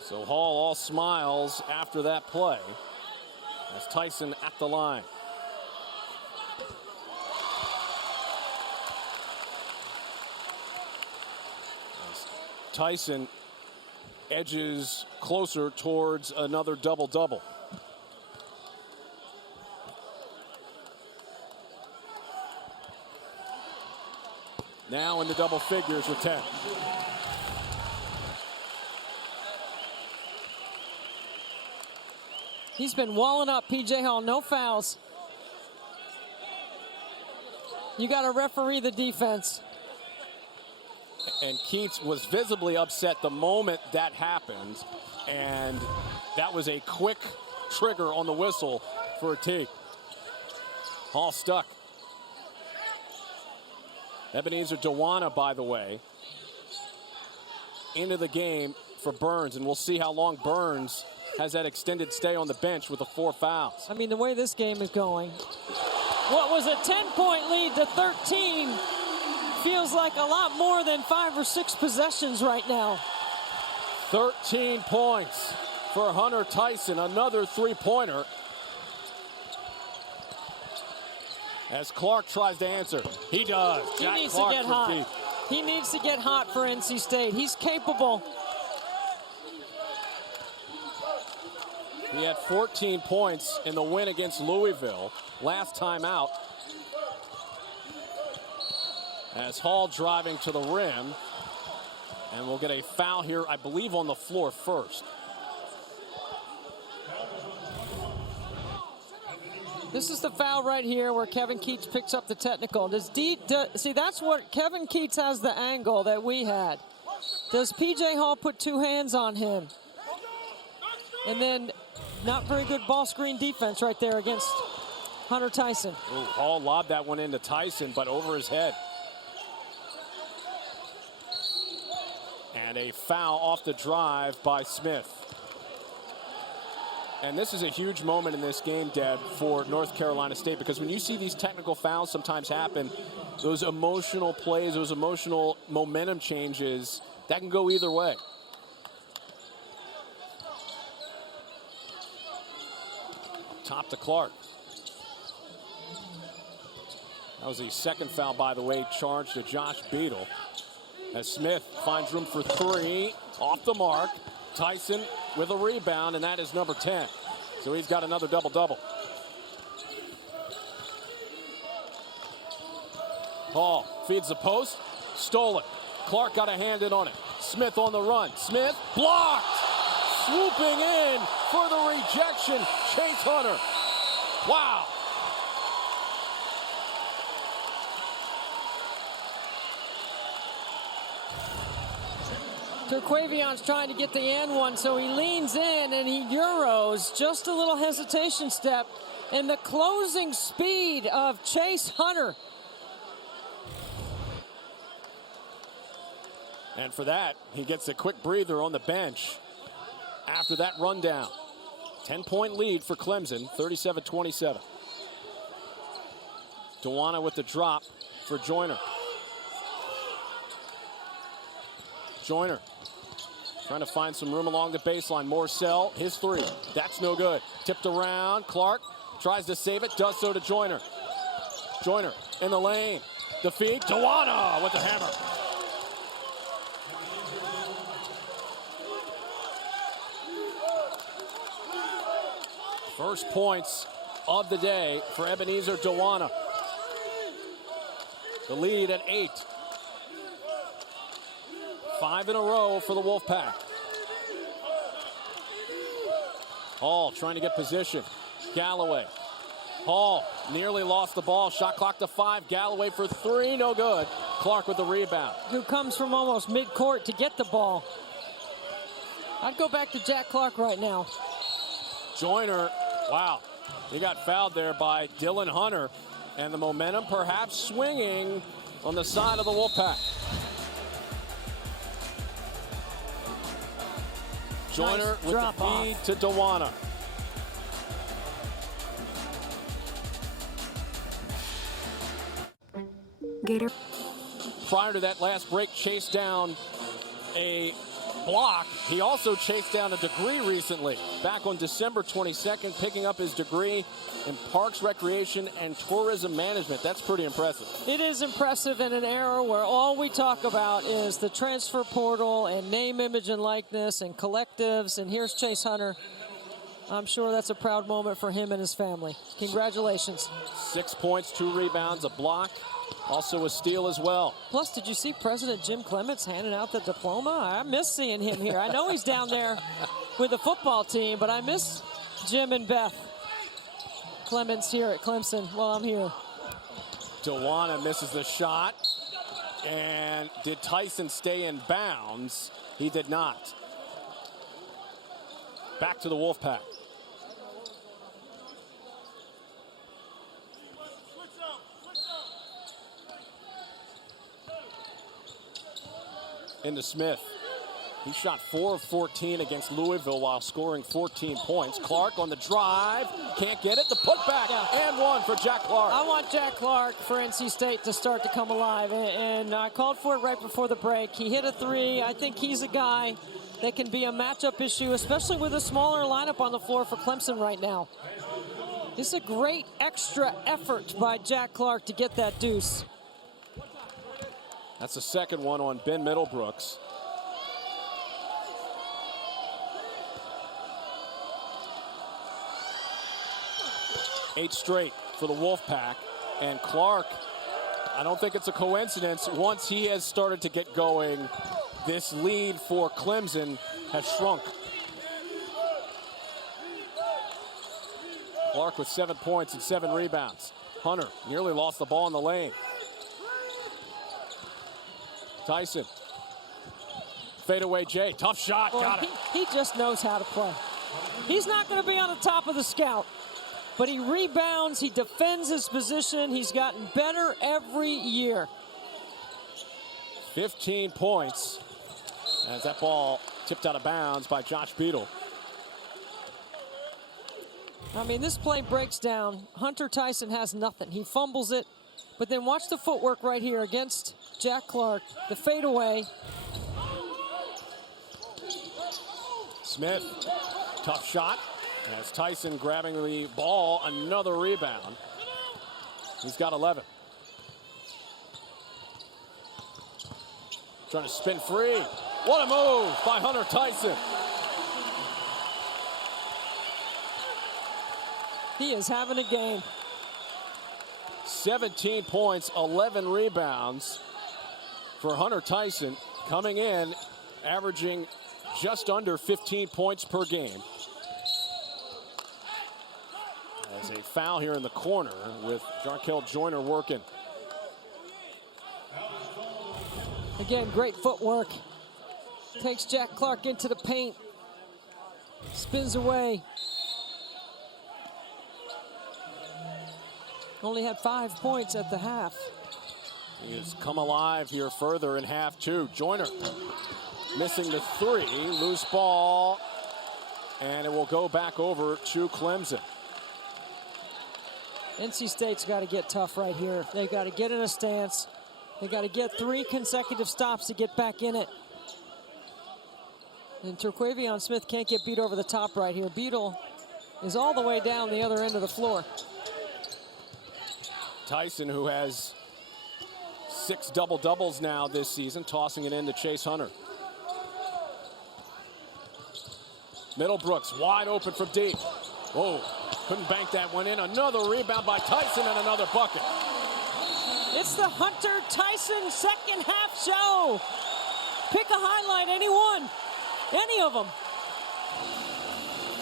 So Hall all smiles after that play. As Tyson at the line. As Tyson edges closer towards another double-double. Now in the double figures with 10. He's been walling up, P.J. Hall, no fouls. You got to referee the defense. And Keats was visibly upset the moment that happened, and that was a quick trigger on the whistle for a tee. Hall stuck. Ebenezer Dewana, by the way, into the game for Burns, and we'll see how long Burns has that extended stay on the bench with the 4 fouls. I mean, the way this game is going, what was a 10-point lead to 13 feels like a lot more than 5 or 6 possessions right now. 13 points for Hunter Tyson, another three-pointer. As Clark tries to answer, he does. He needs to get hot. He needs to get hot for NC State. He's capable. He had 14 points in the win against Louisville last time out. As Hall driving to the rim, and we'll get a foul here, I believe, on the floor first. This is the foul right here where Kevin Keats picks up the technical. See, that's what Kevin Keats has the angle that we had. Does P.J. Hall put 2 hands on him? And then not very good ball screen defense right there against Hunter Tyson. Ooh, Hall lobbed that one into Tyson, but over his head. And a foul off the drive by Smith. And this is a huge moment in this game, Deb, for North Carolina State, because when you see these technical fouls sometimes happen, those emotional plays, those emotional momentum changes, that can go either way. Top to Clark. That was the second foul, by the way, charged to Josh Beadle. As Smith finds room for 3, off the mark. Tyson with a rebound, and that is number 10. So he's got another double-double. Hall feeds the post, stole it. Clark got a hand in on it. Smith on the run. Smith blocked. Swooping in for the rejection, Chase Hunter. Wow. Terquavion's trying to get the and one, so he leans in and he euros. Just a little hesitation step. And the closing speed of Chase Hunter. And for that, he gets a quick breather on the bench after that rundown. 10-point lead for Clemson, 37-27. Dewana with the drop for Joyner. Joyner trying to find some room along the baseline. Morcell, his 3. That's no good. Tipped around. Clark tries to save it. Does so to Joyner. Joyner in the lane. The feed. Dewana with the hammer. First points of the day for Ebenezer Dewana. The lead at 8. 5 in a row for the Wolfpack. Hall trying to get position. Galloway. Hall nearly lost the ball. Shot clock to 5. Galloway for 3. No good. Clark with the rebound. Who comes from almost mid-court to get the ball. I'd go back to Jack Clark right now. Joyner, wow. He got fouled there by Dylan Hunter. And the momentum perhaps swinging on the side of the Wolfpack. Joyner with the feed to Dewana. Prior to that last break, chased down a block. He also chased down a degree recently. Back on December 22nd, picking up his degree in Parks, Recreation, and Tourism Management. That's pretty impressive. It is impressive in an era where all we talk about is the transfer portal and name, image, and likeness and collectives. And here's Chase Hunter. I'm sure that's a proud moment for him and his family. Congratulations. 6 points, 2 rebounds, a block, also a steal as well. Plus, did you see President Jim Clements handing out the diploma? I miss seeing him here. I know he's down there with the football team, but I miss Jim and Beth Clements here at Clemson while I'm here. Dewana misses the shot. And did Tyson stay in bounds? He did not. Back to the Wolfpack. Into Smith. He shot 4 of 14 against Louisville while scoring 14 points. Clark on the drive. Can't get it. The putback. And one for Jack Clark. I want Jack Clark for NC State to start to come alive. And I called for it right before the break. He hit a 3. I think he's a guy that can be a matchup issue, especially with a smaller lineup on the floor for Clemson right now. It's a great extra effort by Jack Clark to get that deuce. That's the second one on Ben Middlebrooks. Eight straight for the Wolfpack. And Clark, I don't think it's a coincidence. Once he has started to get going, this lead for Clemson has shrunk. Clark with 7 points and 7 rebounds. Hunter nearly lost the ball in the lane. Tyson. Fadeaway Jay. Tough shot. Boy, got it. He just knows how to play. He's not going to be on the top of the scout, but he rebounds. He defends his position. He's gotten better every year. 15 points as that ball tipped out of bounds by Josh Beadle. I mean, this play breaks down. Hunter Tyson has nothing. He fumbles it, but then watch the footwork right here against Jack Clark. The fadeaway. Smith, tough shot. As Tyson grabbing the ball, another rebound. He's got 11. Trying to spin free. What a move by Hunter Tyson. He is having a game. 17 points, 11 rebounds for Hunter Tyson, coming in, averaging just under 15 points per game. As a foul here in the corner with Jarkel Joyner working. Again, great footwork. Takes Jack Clark into the paint. Spins away. Only had 5 points at the half. He has come alive here further in half two. Joyner missing the 3. Loose ball. And it will go back over to Clemson. NC State's got to get tough right here. They've got to get in a stance. They've got to get 3 consecutive stops to get back in it. And Terquavion Smith can't get beat over the top right here. Beadle is all the way down the other end of the floor. Tyson, who has 6 double-doubles now this season, tossing it into Chase Hunter. Middlebrooks wide open from deep. Whoa, couldn't bank that one in. Another rebound by Tyson and another bucket. It's the Hunter Tyson second half show. Pick a highlight, anyone, any of them.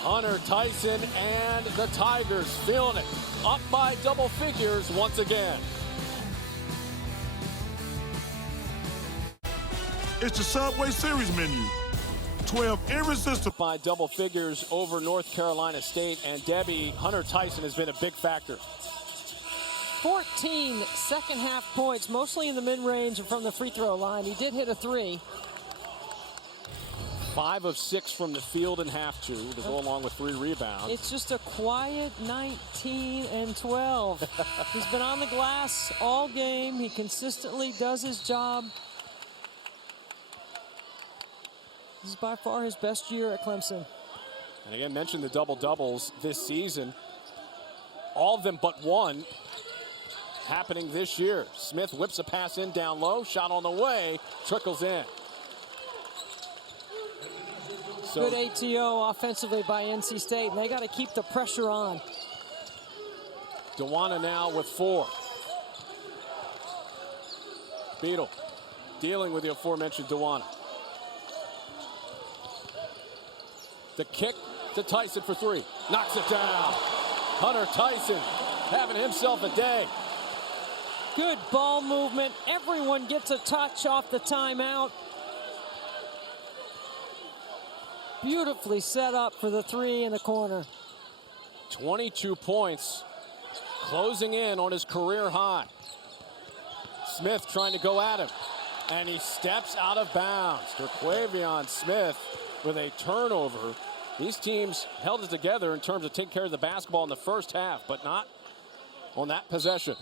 Hunter Tyson and the Tigers feeling it. Up by double figures once again. It's the Subway Series menu. 12 irresistible. By double figures over North Carolina State, and Debbie, Hunter Tyson has been a big factor. 14 second half points, mostly in the mid-range and from the free throw line. He did hit a 3. 5 of 6 from the field in half two to go along with 3 rebounds. It's just a quiet 19 and 12. He's been on the glass all game. He consistently does his job. This is by far his best year at Clemson. And again, mentioned the double-doubles this season. All of them but one happening this year. Smith whips a pass in down low, shot on the way, trickles in. So, good ATO offensively by NC State, and they got to keep the pressure on. Dewana now with 4. Beadle dealing with the aforementioned Dewana. The kick to Tyson for 3. Knocks it down. Hunter Tyson having himself a day. Good ball movement. Everyone gets a touch off the timeout. Beautifully set up for the 3 in the corner. 22 points, closing in on his career high. Smith trying to go at him, and he steps out of bounds. Terquavion Smith with a turnover. These teams held it together in terms of taking care of the basketball in the first half, but not on that possession.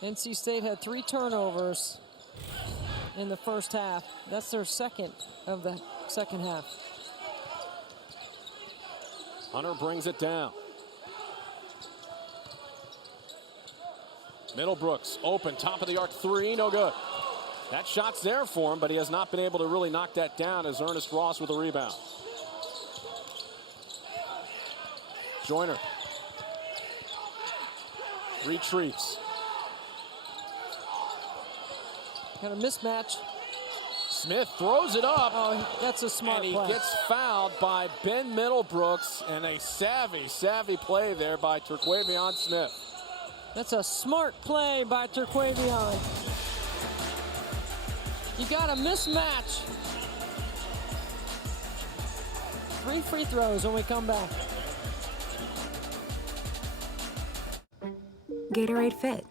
NC State had 3 turnovers in the first half. That's their second of the second half. Hunter brings it down. Middlebrooks open, top of the arc 3, no good. That shot's there for him, but he has not been able to really knock that down as Ernest Ross with a rebound. Joyner retreats. Got a mismatch. Smith throws it up. Oh, that's a smart and he play. gets fouled by Ben Middlebrooks, and a savvy play there by Terquavion Smith. That's a smart play by Terquavion. You got a mismatch. 3 free throws when we come back. Gatorade Fit.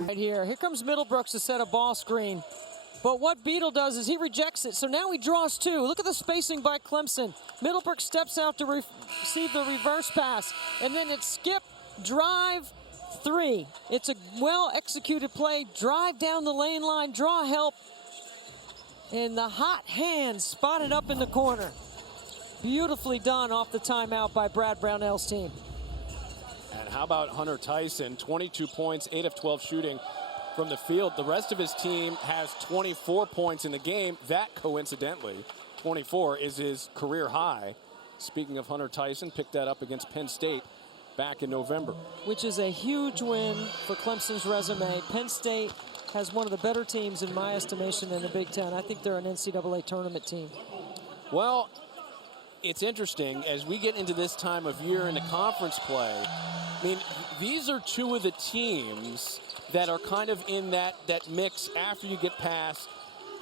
Right here. Here comes Middlebrooks to set a ball screen. But what Beadle does is he rejects it, so now he draws 2. Look at the spacing by Clemson. Middlebrooks steps out to receive the reverse pass, and then it's skip, drive, 3. It's a well-executed play. Drive down the lane line, draw help, and the hot hand spotted up in the corner. Beautifully done off the timeout by Brad Brownell's team. And how about Hunter Tyson? 22 points, 8 of 12 shooting from the field. The rest of his team has 24 points in the game. That, coincidentally, 24 is his career high. Speaking of Hunter Tyson, picked that up against Penn State back in November. Which is a huge win for Clemson's resume. Penn State has one of the better teams, in my estimation, in the Big Ten. I think they're an NCAA tournament team. Well, it's interesting as we get into this time of year in the conference play. I mean, these are 2 of the teams that are kind of in that mix after you get past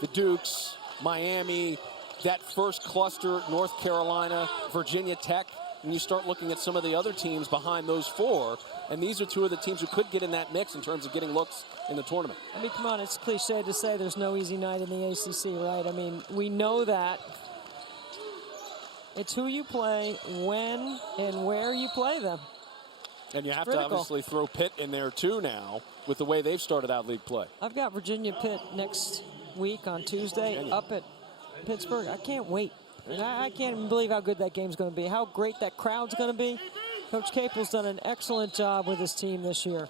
the Dukes, Miami, that first cluster, North Carolina, Virginia Tech, and you start looking at some of the other teams behind those 4, and these are 2 of the teams who could get in that mix in terms of getting looks in the tournament. I mean, come on, it's cliche to say there's no easy night in the ACC, right? I mean, we know that. It's who you play, when, and where you play them. And you have Critical. to obviously throw Pitt in there too now with the way they've started out league play. I've got Virginia Pitt next week on Tuesday up at Pittsburgh. I can't wait. I can't even believe how good that game's going to be, how great that crowd's going to be. Coach Capel's done an excellent job with his team this year.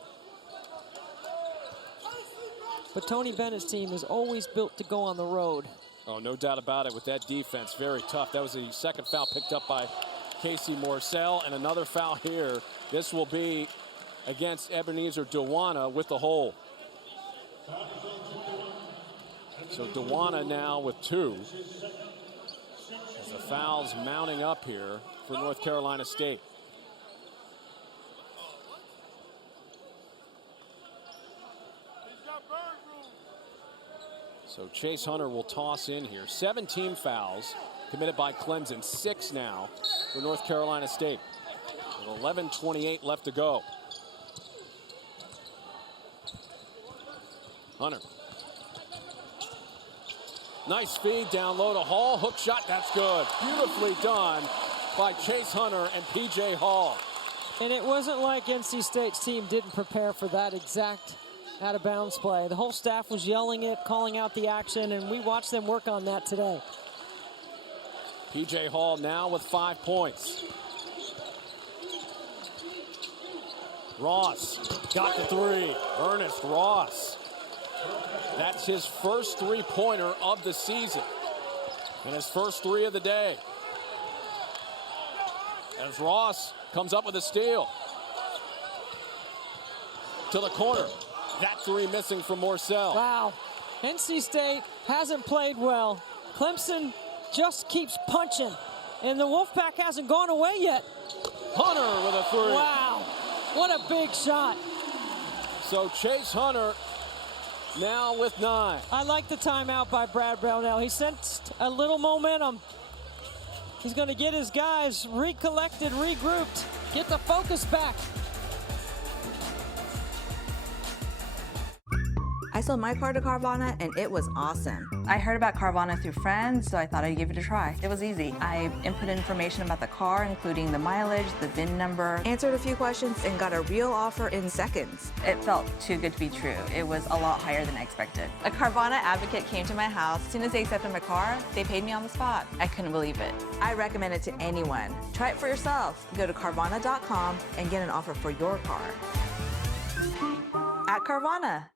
But Tony Bennett's team is always built to go on the road. Oh, no doubt about it with that defense. Very tough. That was the second foul picked up by Casey Morcell, and another foul here. This will be against Ebenezer Dewana with the hole. So Dewana now with 2. As the foul's mounting up here for North Carolina State. So Chase Hunter will toss in here. 17 fouls committed by Clemson. 6 now for North Carolina State. With 11:28 left to go. Hunter. Nice feed down low to Hall. Hook shot, that's good. Beautifully done by Chase Hunter and P.J. Hall. And it wasn't like NC State's team didn't prepare for that exact out of bounds play. The whole staff was yelling it, calling out the action, and we watched them work on that today. P.J. Hall now with 5 points. Ross got the three. Ernest Ross. That's his first three-pointer of the season and his first three of the day. As Ross comes up with a steal. To the corner. That three missing from Morcell. Wow. NC State hasn't played well. Clemson just keeps punching, and the Wolfpack hasn't gone away yet. Hunter with a three. Wow. What a big shot. So Chase Hunter now with 9. I like the timeout by Brad Brownell. He sensed a little momentum. He's going to get his guys recollected, regrouped, get the focus back. I sold my car to Carvana and it was awesome. I heard about Carvana through friends, so I thought I'd give it a try. It was easy. I input information about the car, including the mileage, the VIN number. Answered a few questions and got a real offer in seconds. It felt too good to be true. It was a lot higher than I expected. A Carvana advocate came to my house. As soon as they accepted my car, they paid me on the spot. I couldn't believe it. I recommend it to anyone. Try it for yourself. Go to Carvana.com and get an offer for your car. At Carvana.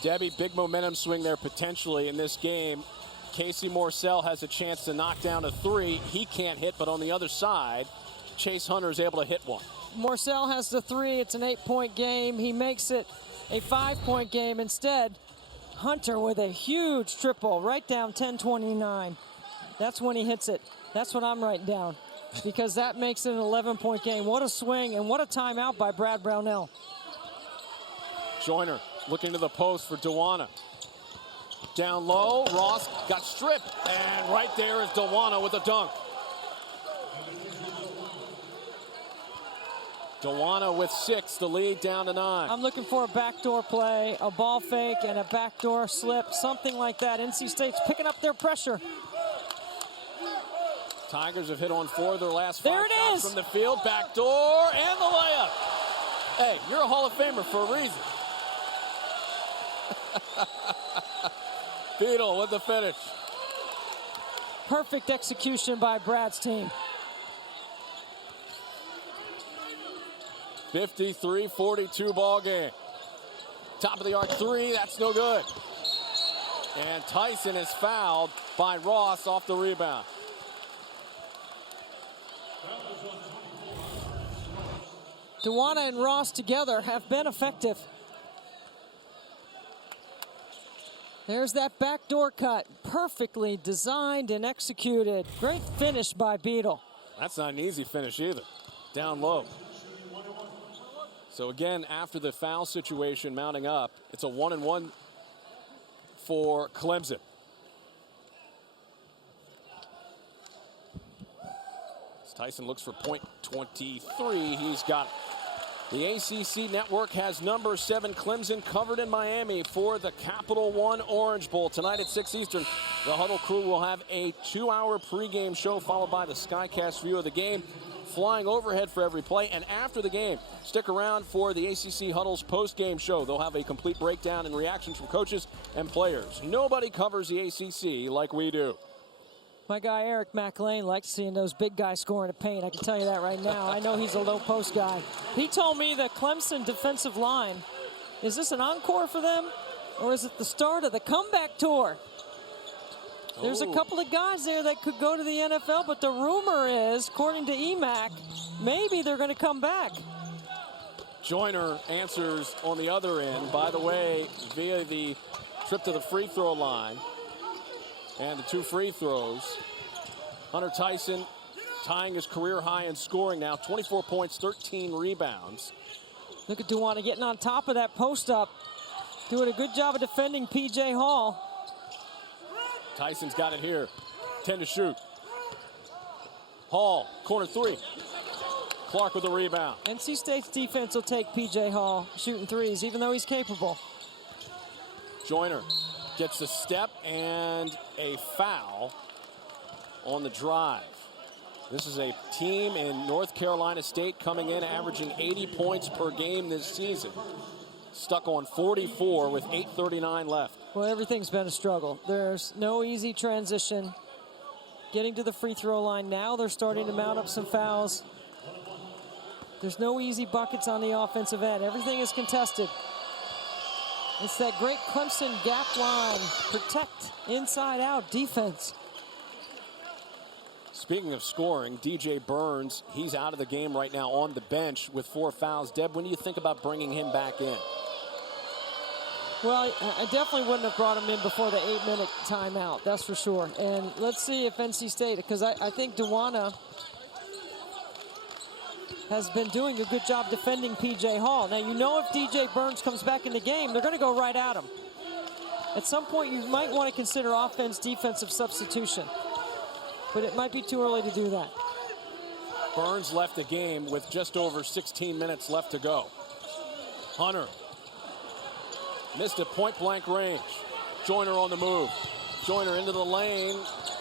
Debbie, big momentum swing there potentially in this game. Casey Morcell has a chance to knock down a three. He can't hit, but on the other side, Chase Hunter is able to hit one. Morcell has the three. It's an 8-point game. He makes it a 5-point game. Instead, Hunter with a huge triple right down 10-29. That's when he hits it. That's what I'm writing down, because that makes it an 11-point game. What a swing and what a timeout by Brad Brownell. Joyner looking to the post for Dewana. Down low, Ross got stripped, and right there is Dewana with a dunk. Dewana with 6, the lead down to 9. I'm looking for a backdoor play, a ball fake, and a backdoor slip, something like that. NC State's picking up their pressure. Tigers have hit on 4 of their last 5 There it shots is. from the field. Backdoor and the layup. Hey, you're a Hall of Famer for a reason. Beadle with the finish. Perfect execution by Brad's team. 53-42 ball game. Top of the arc three, that's no good. And Tyson is fouled by Ross off the rebound. Dewana and Ross together have been effective. There's that backdoor cut, perfectly designed and executed. Great finish by Beadle. That's not an easy finish either. Down low. So again, after the foul situation mounting up, it's a 1-and-1 for Clemson. As Tyson looks for point 23, he's got it. The ACC network has number 7 Clemson covered in Miami for the Capital One Orange Bowl. Tonight at 6 Eastern, the Huddle crew will have a 2-hour pregame show followed by the Skycast view of the game, flying overhead for every play. And after the game, stick around for the ACC Huddle's postgame show. They'll have a complete breakdown and reactions from coaches and players. Nobody covers the ACC like we do. My guy Eric McLean likes seeing those big guys scoring the paint. I can tell you that right now. I know he's a low post guy. He told me the Clemson defensive line, is this an encore for them? Or is it the start of the comeback tour? There's a couple of guys there that could go to the NFL, but the rumor is, according to EMAC, maybe they're going to come back. Joyner answers on the other end, by the way, via the trip to the free throw line. And the 2 free throws. Hunter Tyson tying his career high in scoring now. 24 points, 13 rebounds. Look at Dewana getting on top of that post up. Doing a good job of defending P.J. Hall. Tyson's got it here. 10 to shoot. Hall, corner 3. Clark with the rebound. NC State's defense will take P.J. Hall shooting threes, even though he's capable. Joyner gets a step and a foul on the drive. This is a team in North Carolina State coming in averaging 80 points per game this season. Stuck on 44 with 8:39 left. Well, everything's been a struggle. There's no easy transition. Getting to the free throw line now, they're starting to mount up some fouls. There's no easy buckets on the offensive end. Everything is contested. It's that great Clemson gap line. Protect, inside out defense. Speaking of scoring, DJ Burns, he's out of the game right now on the bench with 4 fouls. Deb, when do you think about bringing him back in? Well, I definitely wouldn't have brought him in before the 8-minute timeout, that's for sure. And let's see if NC State, because I think Dewana has been doing a good job defending P.J. Hall. Now, you know if DJ Burns comes back in the game, they're going to go right at him. At some point, you might want to consider offense-defensive substitution. But it might be too early to do that. Burns left the game with just over 16 minutes left to go. Hunter missed at point-blank range. Joyner on the move. Joyner into the lane,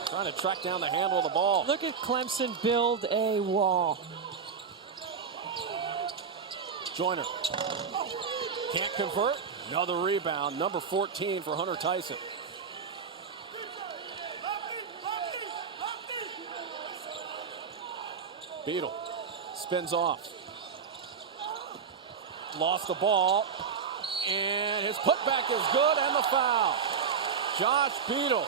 trying to track down the handle of the ball. Look at Clemson build a wall. Joyner can't convert. Another rebound, number 14 for Hunter Tyson. Beadle spins off. Lost the ball. And his putback is good, and the foul. Josh Beadle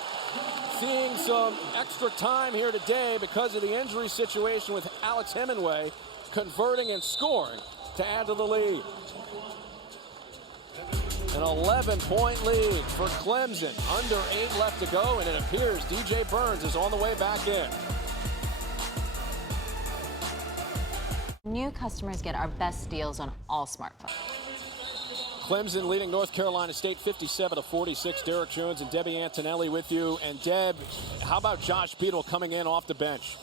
seeing some extra time here today because of the injury situation with Alex Hemingway, converting and scoring to add to the lead. An 11-point lead for Clemson. Under 8 left to go, and it appears DJ Burns is on the way back in. New customers get our best deals on all smartphones. Clemson leading North Carolina State 57-46. Derek Jones and Debbie Antonelli with you. And Deb, how about Josh Beadle coming in off the bench?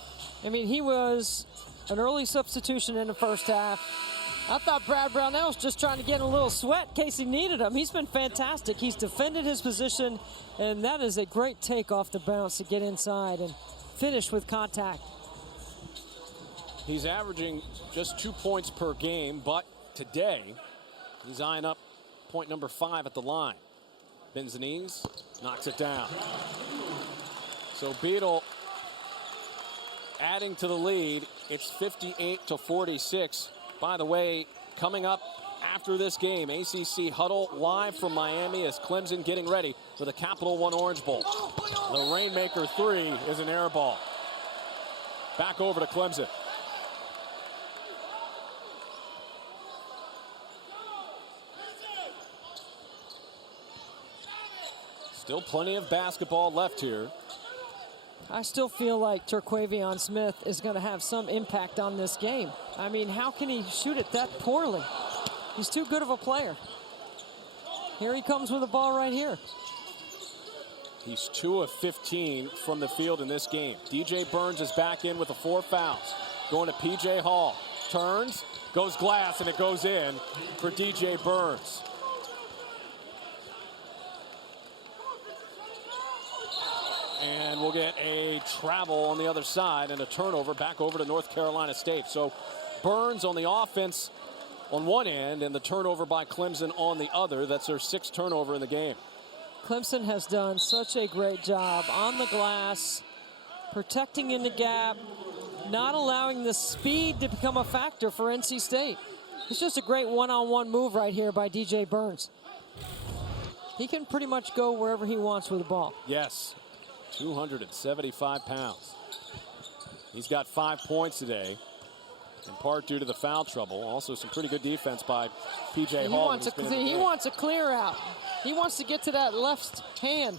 I mean, he was an early substitution in the first half. I thought Brad Brownell was just trying to get a little sweat in case he needed him. He's been fantastic. He's defended his position, and that is a great take off the bounce to get inside and finish with contact. He's averaging just 2 points per game, but today he's eyeing up point number 5 at the line. Bends the knees, knocks it down. So Beadle adding to the lead. It's 58-46. By the way, coming up after this game, ACC Huddle live from Miami as Clemson getting ready for the Capital One Orange Bowl. The Rainmaker 3 is an air ball. Back over to Clemson. Still plenty of basketball left here. I still feel like Terquavion Smith is going to have some impact on this game. I mean, how can he shoot it that poorly? He's too good of a player. Here he comes with the ball right here. He's 2 of 15 from the field in this game. DJ Burns is back in with the 4 fouls. Going to P.J. Hall. Turns, goes glass, and it goes in for DJ Burns. And we'll get a travel on the other side and a turnover back over to North Carolina State. So Burns on the offense on one end and the turnover by Clemson on the other. That's their 6th turnover in the game. Clemson has done such a great job on the glass, protecting in the gap, not allowing the speed to become a factor for NC State. It's just a great one-on-one move right here by DJ Burns. He can pretty much go wherever he wants with the ball. Yes. 275 pounds. He's got 5 points today, in part due to the foul trouble. Also some pretty good defense by P.J. Hall. He wants a clear out. He wants to get to that left hand.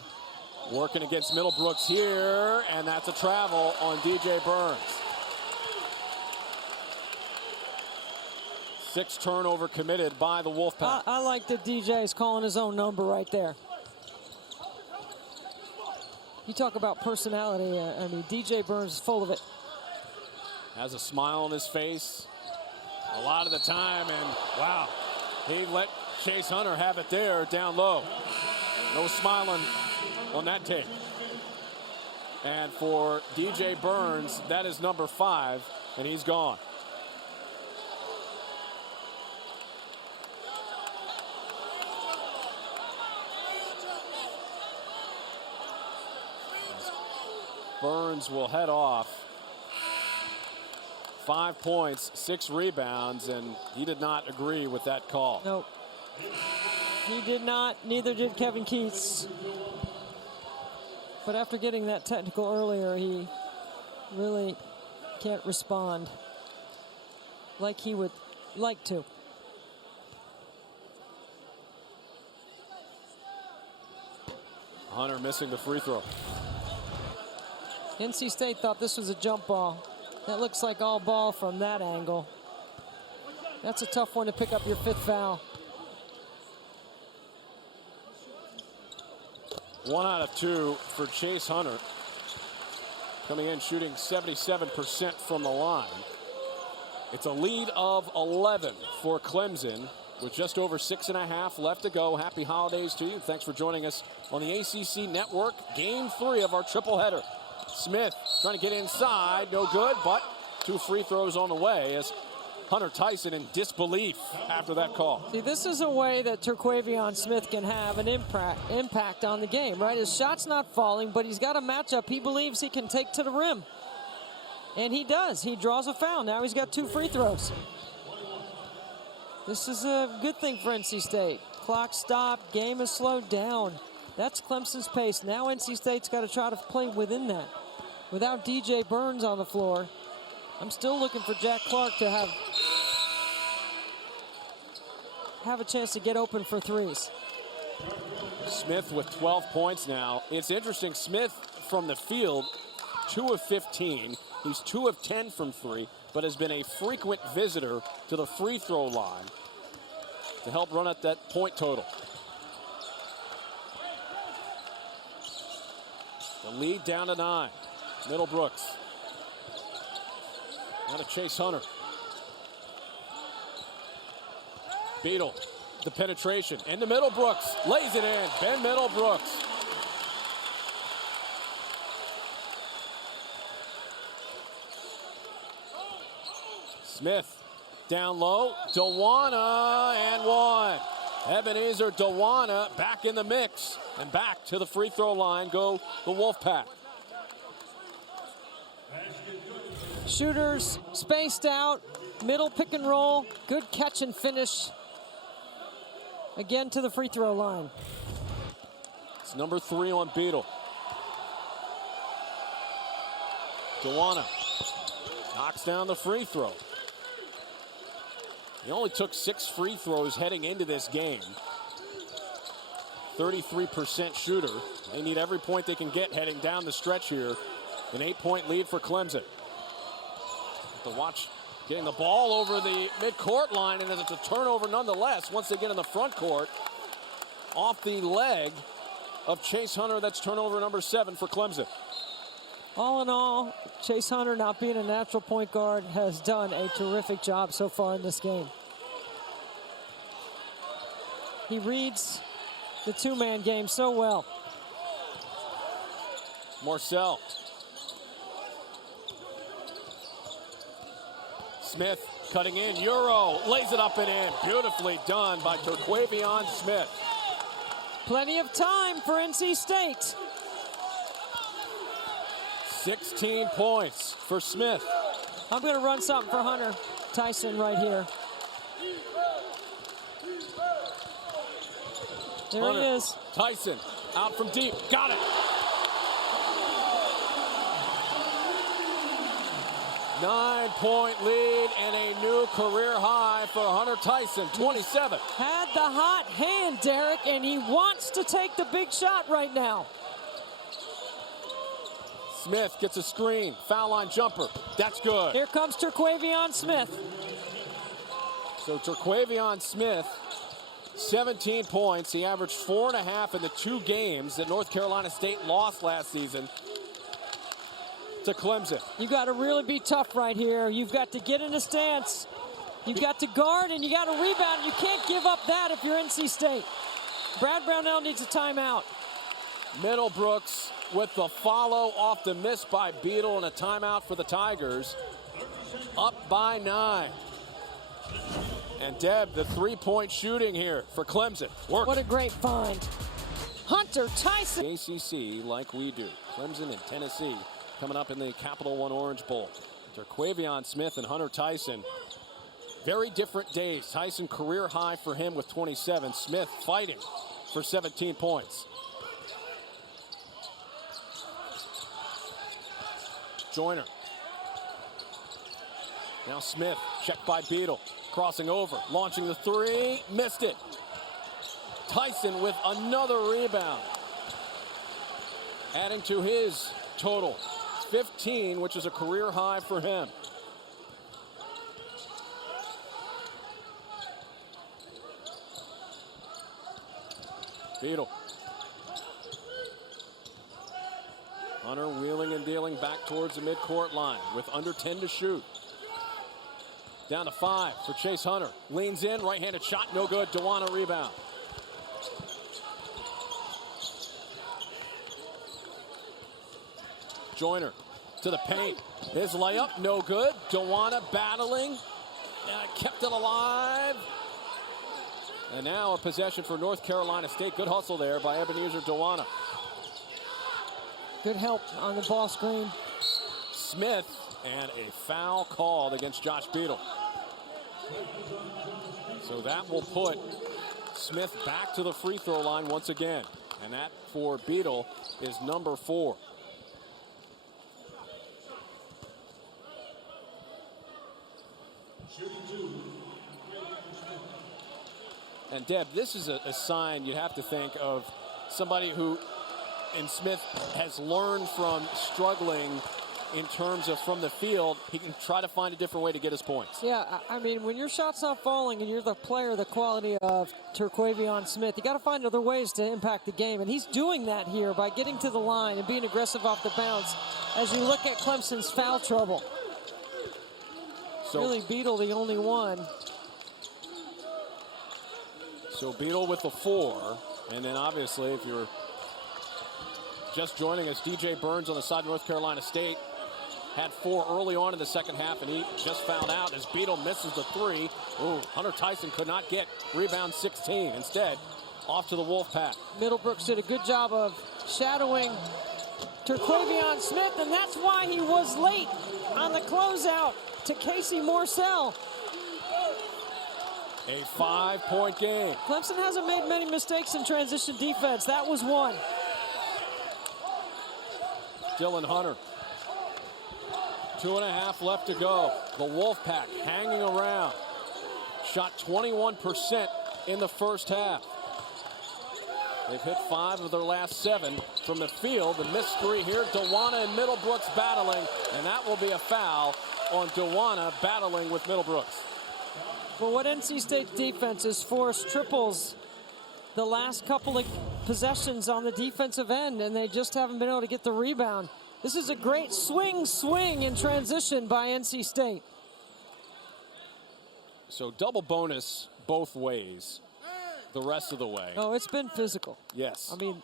Working against Middlebrooks here, and that's a travel on DJ Burns. 6 turnover committed by the Wolfpack. I like that DJ is calling his own number right there. You talk about personality. I mean, DJ Burns is full of it. Has a smile on his face a lot of the time, and wow, he let Chase Hunter have it there down low. No smiling on that tape. And for DJ Burns, that is number 5, and he's gone. Burns will head off. 5 points, 6 rebounds, and he did not agree with that call. Nope. He did not, neither did Kevin Keats. But after getting that technical earlier, he really can't respond like he would like to. Hunter missing the free throw. NC State thought this was a jump ball. That looks like all ball from that angle. That's a tough one to pick up your 5th foul. 1 out of 2 for Chase Hunter. Coming in shooting 77% from the line. It's a lead of 11 for Clemson with just over 6.5 left to go. Happy holidays to you. Thanks for joining us on the ACC Network. Game 3 of our triple header. Smith trying to get inside, no good, but 2 free throws on the way as Hunter Tyson in disbelief after that call. See, this is a way that Terquavion Smith can have an impact on the game, right? His shot's not falling, but he's got a matchup he believes he can take to the rim. And he does. He draws a foul. Now he's got 2 free throws. This is a good thing for NC State. Clock stopped, game is slowed down. That's Clemson's pace. Now NC State's got to try to play within that. Without DJ Burns on the floor, I'm still looking for Jack Clark to have a chance to get open for threes. Smith with 12 points now. It's interesting, Smith from the field, 2 of 15. He's 2 of 10 from 3, but has been a frequent visitor to the free throw line to help run at that point total. The lead down to 9. Middlebrooks. Now to Chase Hunter. Beadle, the penetration, into Middlebrooks, lays it in. Ben Middlebrooks. Smith down low, Dawana, and 1. Ebenezer Dawana back in the mix, and back to the free throw line go the Wolfpack. Shooters spaced out, middle pick and roll, good catch and finish. Again to the free throw line. It's number 3 on Beadle. Dawana knocks down the free throw. He only took 6 free throws heading into this game. 33% shooter. They need every point they can get heading down the stretch here. An 8-point lead for Clemson. The watch getting the ball over the midcourt line, and it's a turnover nonetheless once they get in the front court. Off the leg of Chase Hunter, that's turnover number 7 for Clemson. All in all, Chase Hunter, not being a natural point guard, has done a terrific job so far in this game. He reads the 2-man game so well. Marcel. Smith cutting in, Euro, lays it up and in. Beautifully done by Terquavion Smith. Plenty of time for NC State. 16 points for Smith. I'm going to run something for Hunter Tyson right here. There Hunter, he is. Tyson out from deep. Got it. 9-point lead and a new career high for Hunter Tyson, 27. Had the hot hand, Derek, and he wants to take the big shot right now. Smith gets a screen, foul line jumper. That's good. Here comes Terquavion Smith. So Terquavion Smith, 17 points. He averaged 4.5 in the 2 games that North Carolina State lost last season to Clemson. You got to really be tough right here. You've got to get in a stance. You've got to guard and you got to rebound. You can't give up that if you're NC State. Brad Brownell needs a timeout. Middlebrooks with the follow off the miss by Beadle and a timeout for the Tigers. Up by 9. And Deb, the three-point shooting here for Clemson. What a great find. Hunter Tyson. ACC like we do. Clemson and Tennessee coming up in the Capital One Orange Bowl. Terquavion Smith and Hunter Tyson. Very different days. Tyson career high for him with 27. Smith fighting for 17 points. Joyner. Now Smith, checked by Beadle. Crossing over, launching the three, missed it. Tyson with another rebound. Adding to his total, 15, which is a career high for him. Beadle. Hunter wheeling and dealing back towards the midcourt line with under 10 to shoot. Down to 5 for Chase Hunter. Leans in, right-handed shot, no good. Dewana rebound. Joyner to the paint. His layup, no good. Dewana battling. Kept it alive. And now a possession for North Carolina State. Good hustle there by Ebenezer Dewana. Good help on the ball screen. Smith, and a foul called against Josh Beadle. So that will put Smith back to the free throw line once again. And that for Beadle is number 4. And Deb, this is a sign you have to think of somebody who, in Smith, has learned from struggling in terms of from the field. He can try to find a different way to get his points. Yeah, I mean, when your shot's not falling and you're the player the quality of Terquavion Smith, you got to find other ways to impact the game. And he's doing that here by getting to the line and being aggressive off the bounce as you look at Clemson's foul trouble. So really, Beadle the only one. So Beadle with the 4. And then obviously, if you're just joining us, DJ Burns on the side of North Carolina State had 4 early on in the second half, and he just fouled out as Beadle misses the 3. Ooh, Hunter Tyson could not get rebound 16. Instead, off to the Wolfpack. Middlebrooks did a good job of shadowing Terquavion Smith, and that's why he was late on the closeout to Casey Morsell. A 5-point game. Clemson hasn't made many mistakes in transition defense. That was one. Dylan Hunter. 2.5 left to go. The Wolfpack hanging around. Shot 21% in the first half. They've hit 5 of their last 7 from the field. The missed 3 here. Dewana and Middlebrooks battling, and that will be a foul on Dewana battling with Middlebrooks. Well, what NC State defense has forced triples the last couple of possessions on the defensive end, and they just haven't been able to get the rebound. This is a great swing in transition by NC State. So double bonus both ways the rest of the way. Oh, it's been physical. Yes. I mean,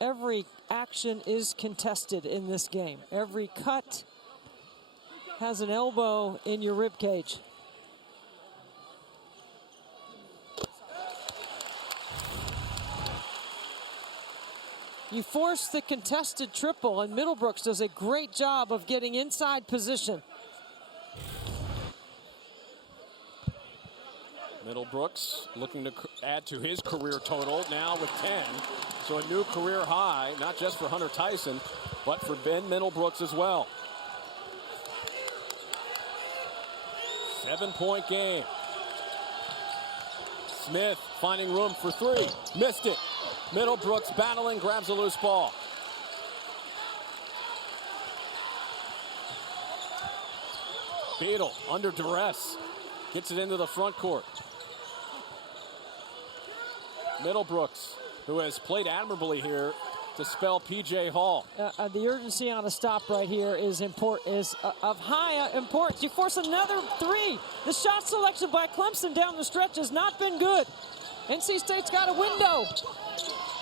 every action is contested in this game. Every cut has an elbow in your rib cage. You force the contested triple, and Middlebrooks does a great job of getting inside position. Middlebrooks looking to add to his career total now with 10. So a new career high, not just for Hunter Tyson, but for Ben Middlebrooks as well. 7-point game. Smith finding room for 3. Missed it. Middlebrooks battling, grabs a loose ball. Beadle under duress. Gets it into the front court. Middlebrooks, who has played admirably here to spell P.J. Hall. The urgency on a stop right here is of high importance. You force another 3. The shot selection by Clemson down the stretch has not been good. NC State's got a window.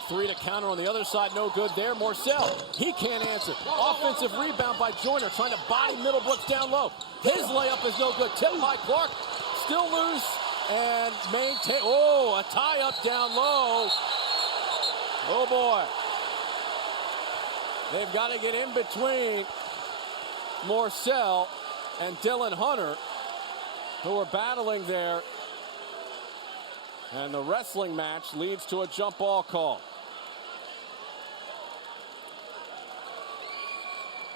Three to counter on the other side, no good there. Morcell, he can't answer. Offensive rebound by Joyner, trying to body Middlebrooks down low. His layup is no good. Tipped by Clark, still loose, and maintain. Oh, a tie-up down low. Oh, boy. They've got to get in between Morcell and Dylan Hunter, who are battling there. And the wrestling match leads to a jump ball call.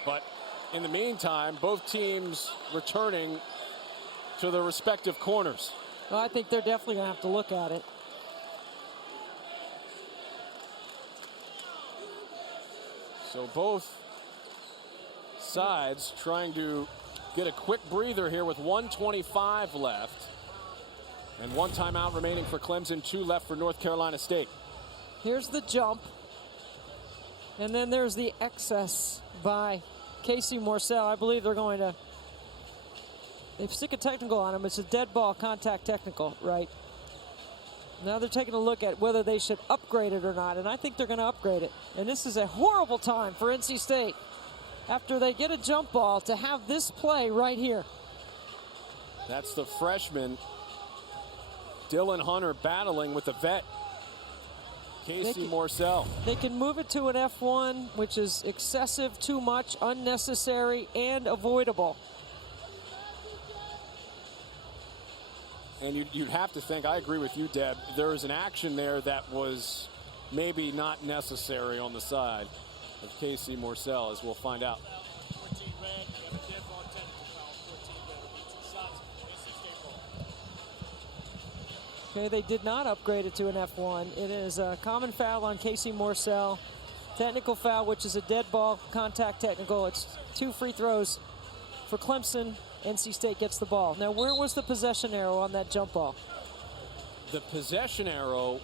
But in the meantime, both teams returning to their respective corners. Well, I think they're definitely going to have to look at it. So both sides trying to get a quick breather here with 1:25 left. And one timeout remaining for Clemson, 2 left for North Carolina State. Here's the jump. And then there's the excess by Casey Morcell. I believe they're going to, they stick a technical on him. It's a dead ball contact technical, right? Now they're taking a look at whether they should upgrade it or not, and I think they're going to upgrade it. And this is a horrible time for NC State, after they get a jump ball, to have this play right here. That's the freshman, Dylan Hunter, battling with the vet, Casey Morcell. They can move it to an F1, which is excessive, too much, unnecessary, and avoidable. And you'd have to think, I agree with you, Deb, there is an action there that was maybe not necessary on the side of Casey Morcell, as we'll find out. Okay, they did not upgrade it to an F1. It is a common foul on Casey Morcell. Technical foul, which is a dead ball contact technical. It's 2 free throws for Clemson. NC State gets the ball. Now, where was the possession arrow on that jump ball? The possession arrow,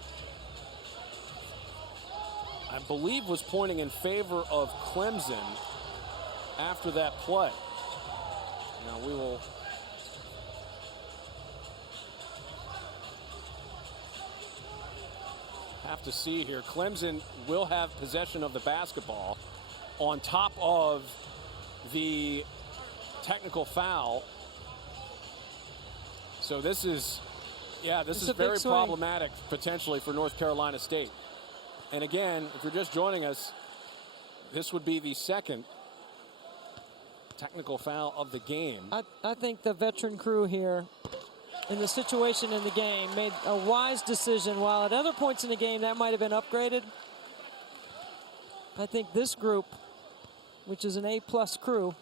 I believe, was pointing in favor of Clemson after that play. Now we will have to see here. Clemson will have possession of the basketball on top of the technical foul. So this is, this is very problematic potentially for North Carolina State. And again, if you're just joining us, this would be the second technical foul of the game. I think the veteran crew here, in the situation in the game, made a wise decision. While at other points in the game that might have been upgraded, I think this group, which is an A+ crew.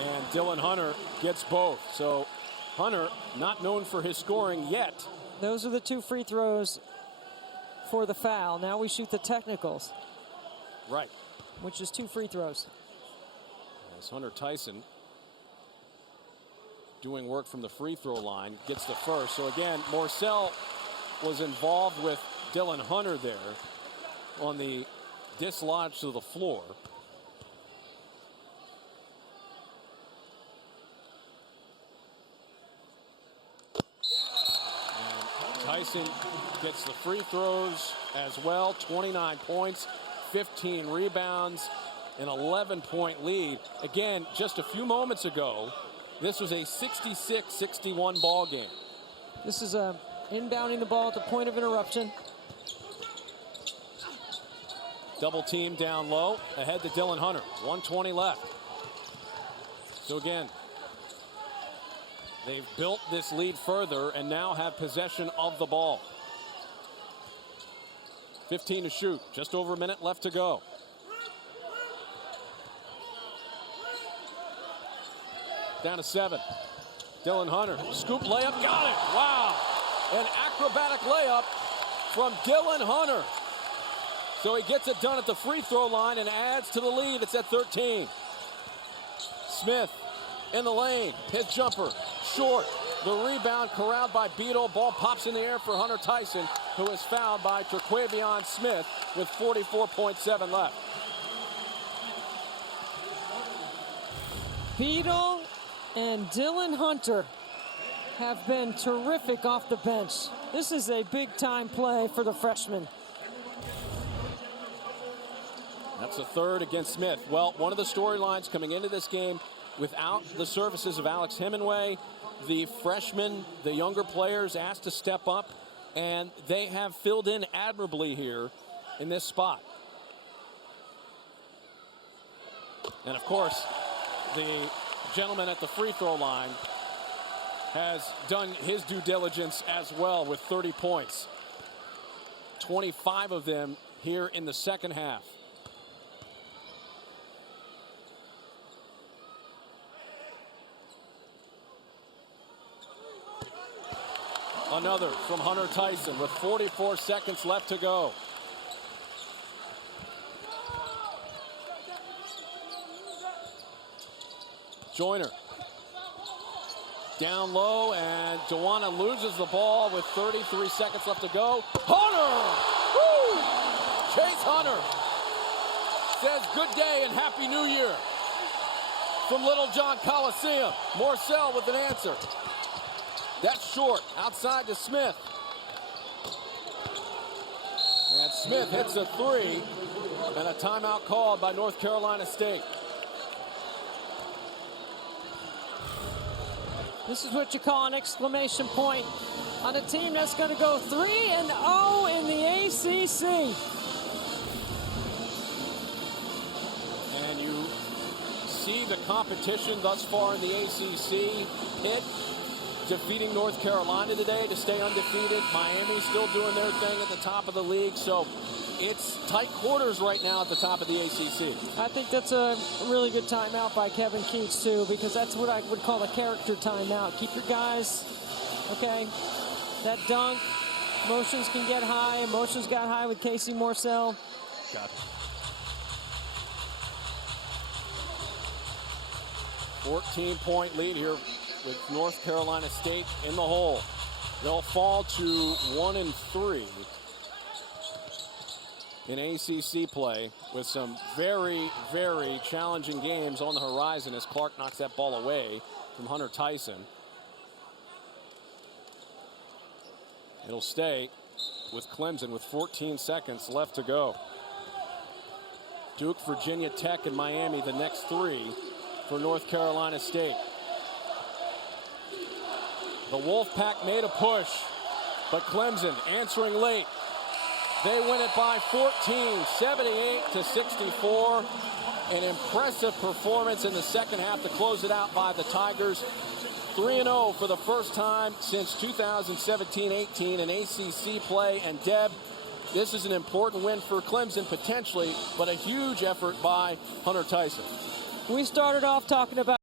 And Dylan Hunter gets both. So Hunter, not known for his scoring yet. Those are the 2 free throws for the foul. Now we shoot the technicals. Right. Which is 2 free throws. As Hunter Tyson doing work from the free throw line, gets the first. So again, Morcell was involved with Dylan Hunter there on the dislodge to the floor. And Tyson gets the free throws as well. 29 points, 15 rebounds, an 11-point lead. Again, just a few moments ago, this was a 66-61 ball game. This is inbounding the ball at the point of interruption. Double team down low, ahead to Dylan Hunter. 1:20 left. So again, they've built this lead further and now have possession of the ball. 15 to shoot, just over a minute left to go. Down to 7. Dylan Hunter, scoop layup, got it. Wow, an acrobatic layup from Dylan Hunter. So he gets it done at the free throw line and adds to the lead. It's at 13. Smith in the lane, his jumper, short. The rebound corralled by Beadle. Ball pops in the air for Hunter Tyson, who is fouled by Terquavion Smith with 44.7 left. Beadle and Dylan Hunter have been terrific off the bench. This is a big-time play for the freshman. That's a third against Smith. Well, one of the storylines coming into this game, without the services of Alex Hemingway, the freshmen, the younger players asked to step up, and they have filled in admirably here in this spot. And of course, the gentleman at the free throw line has done his due diligence as well with 30 points. 25 of them here in the second half. Another from Hunter Tyson with 44 seconds left to go. Joyner down low, and Joanna loses the ball with 33 seconds left to go. Hunter! Woo! Chase Hunter says good day and Happy New Year from Little John Coliseum. Morcell with an answer. That's short, outside to Smith. And Smith hits a three, and a timeout called by North Carolina State. This is what you call an exclamation point on a team that's going to go 3-0 in the ACC. And you see the competition thus far in the ACC. Pitt defeating North Carolina today to stay undefeated. Miami still doing their thing at the top of the league. So it's tight quarters right now at the top of the ACC. I think that's a really good timeout by Kevin Keats, too, because that's what I would call a character timeout. Keep your guys, okay? That dunk, emotions can get high. Emotions got high with Casey Morcell. Got it. 14-point lead here with North Carolina State in the hole. They'll fall to 1-3 in ACC play with some very, very challenging games on the horizon as Clark knocks that ball away from Hunter Tyson. It'll stay with Clemson with 14 seconds left to go. Duke, Virginia Tech, and Miami, the next three for North Carolina State. The Wolfpack made a push, but Clemson answering late. They win it by 14, 78-64. An impressive performance in the second half to close it out by the Tigers. 3-0 for the first time since 2017-18 in ACC play. And Deb, this is an important win for Clemson potentially, but a huge effort by Hunter Tyson. We started off talking about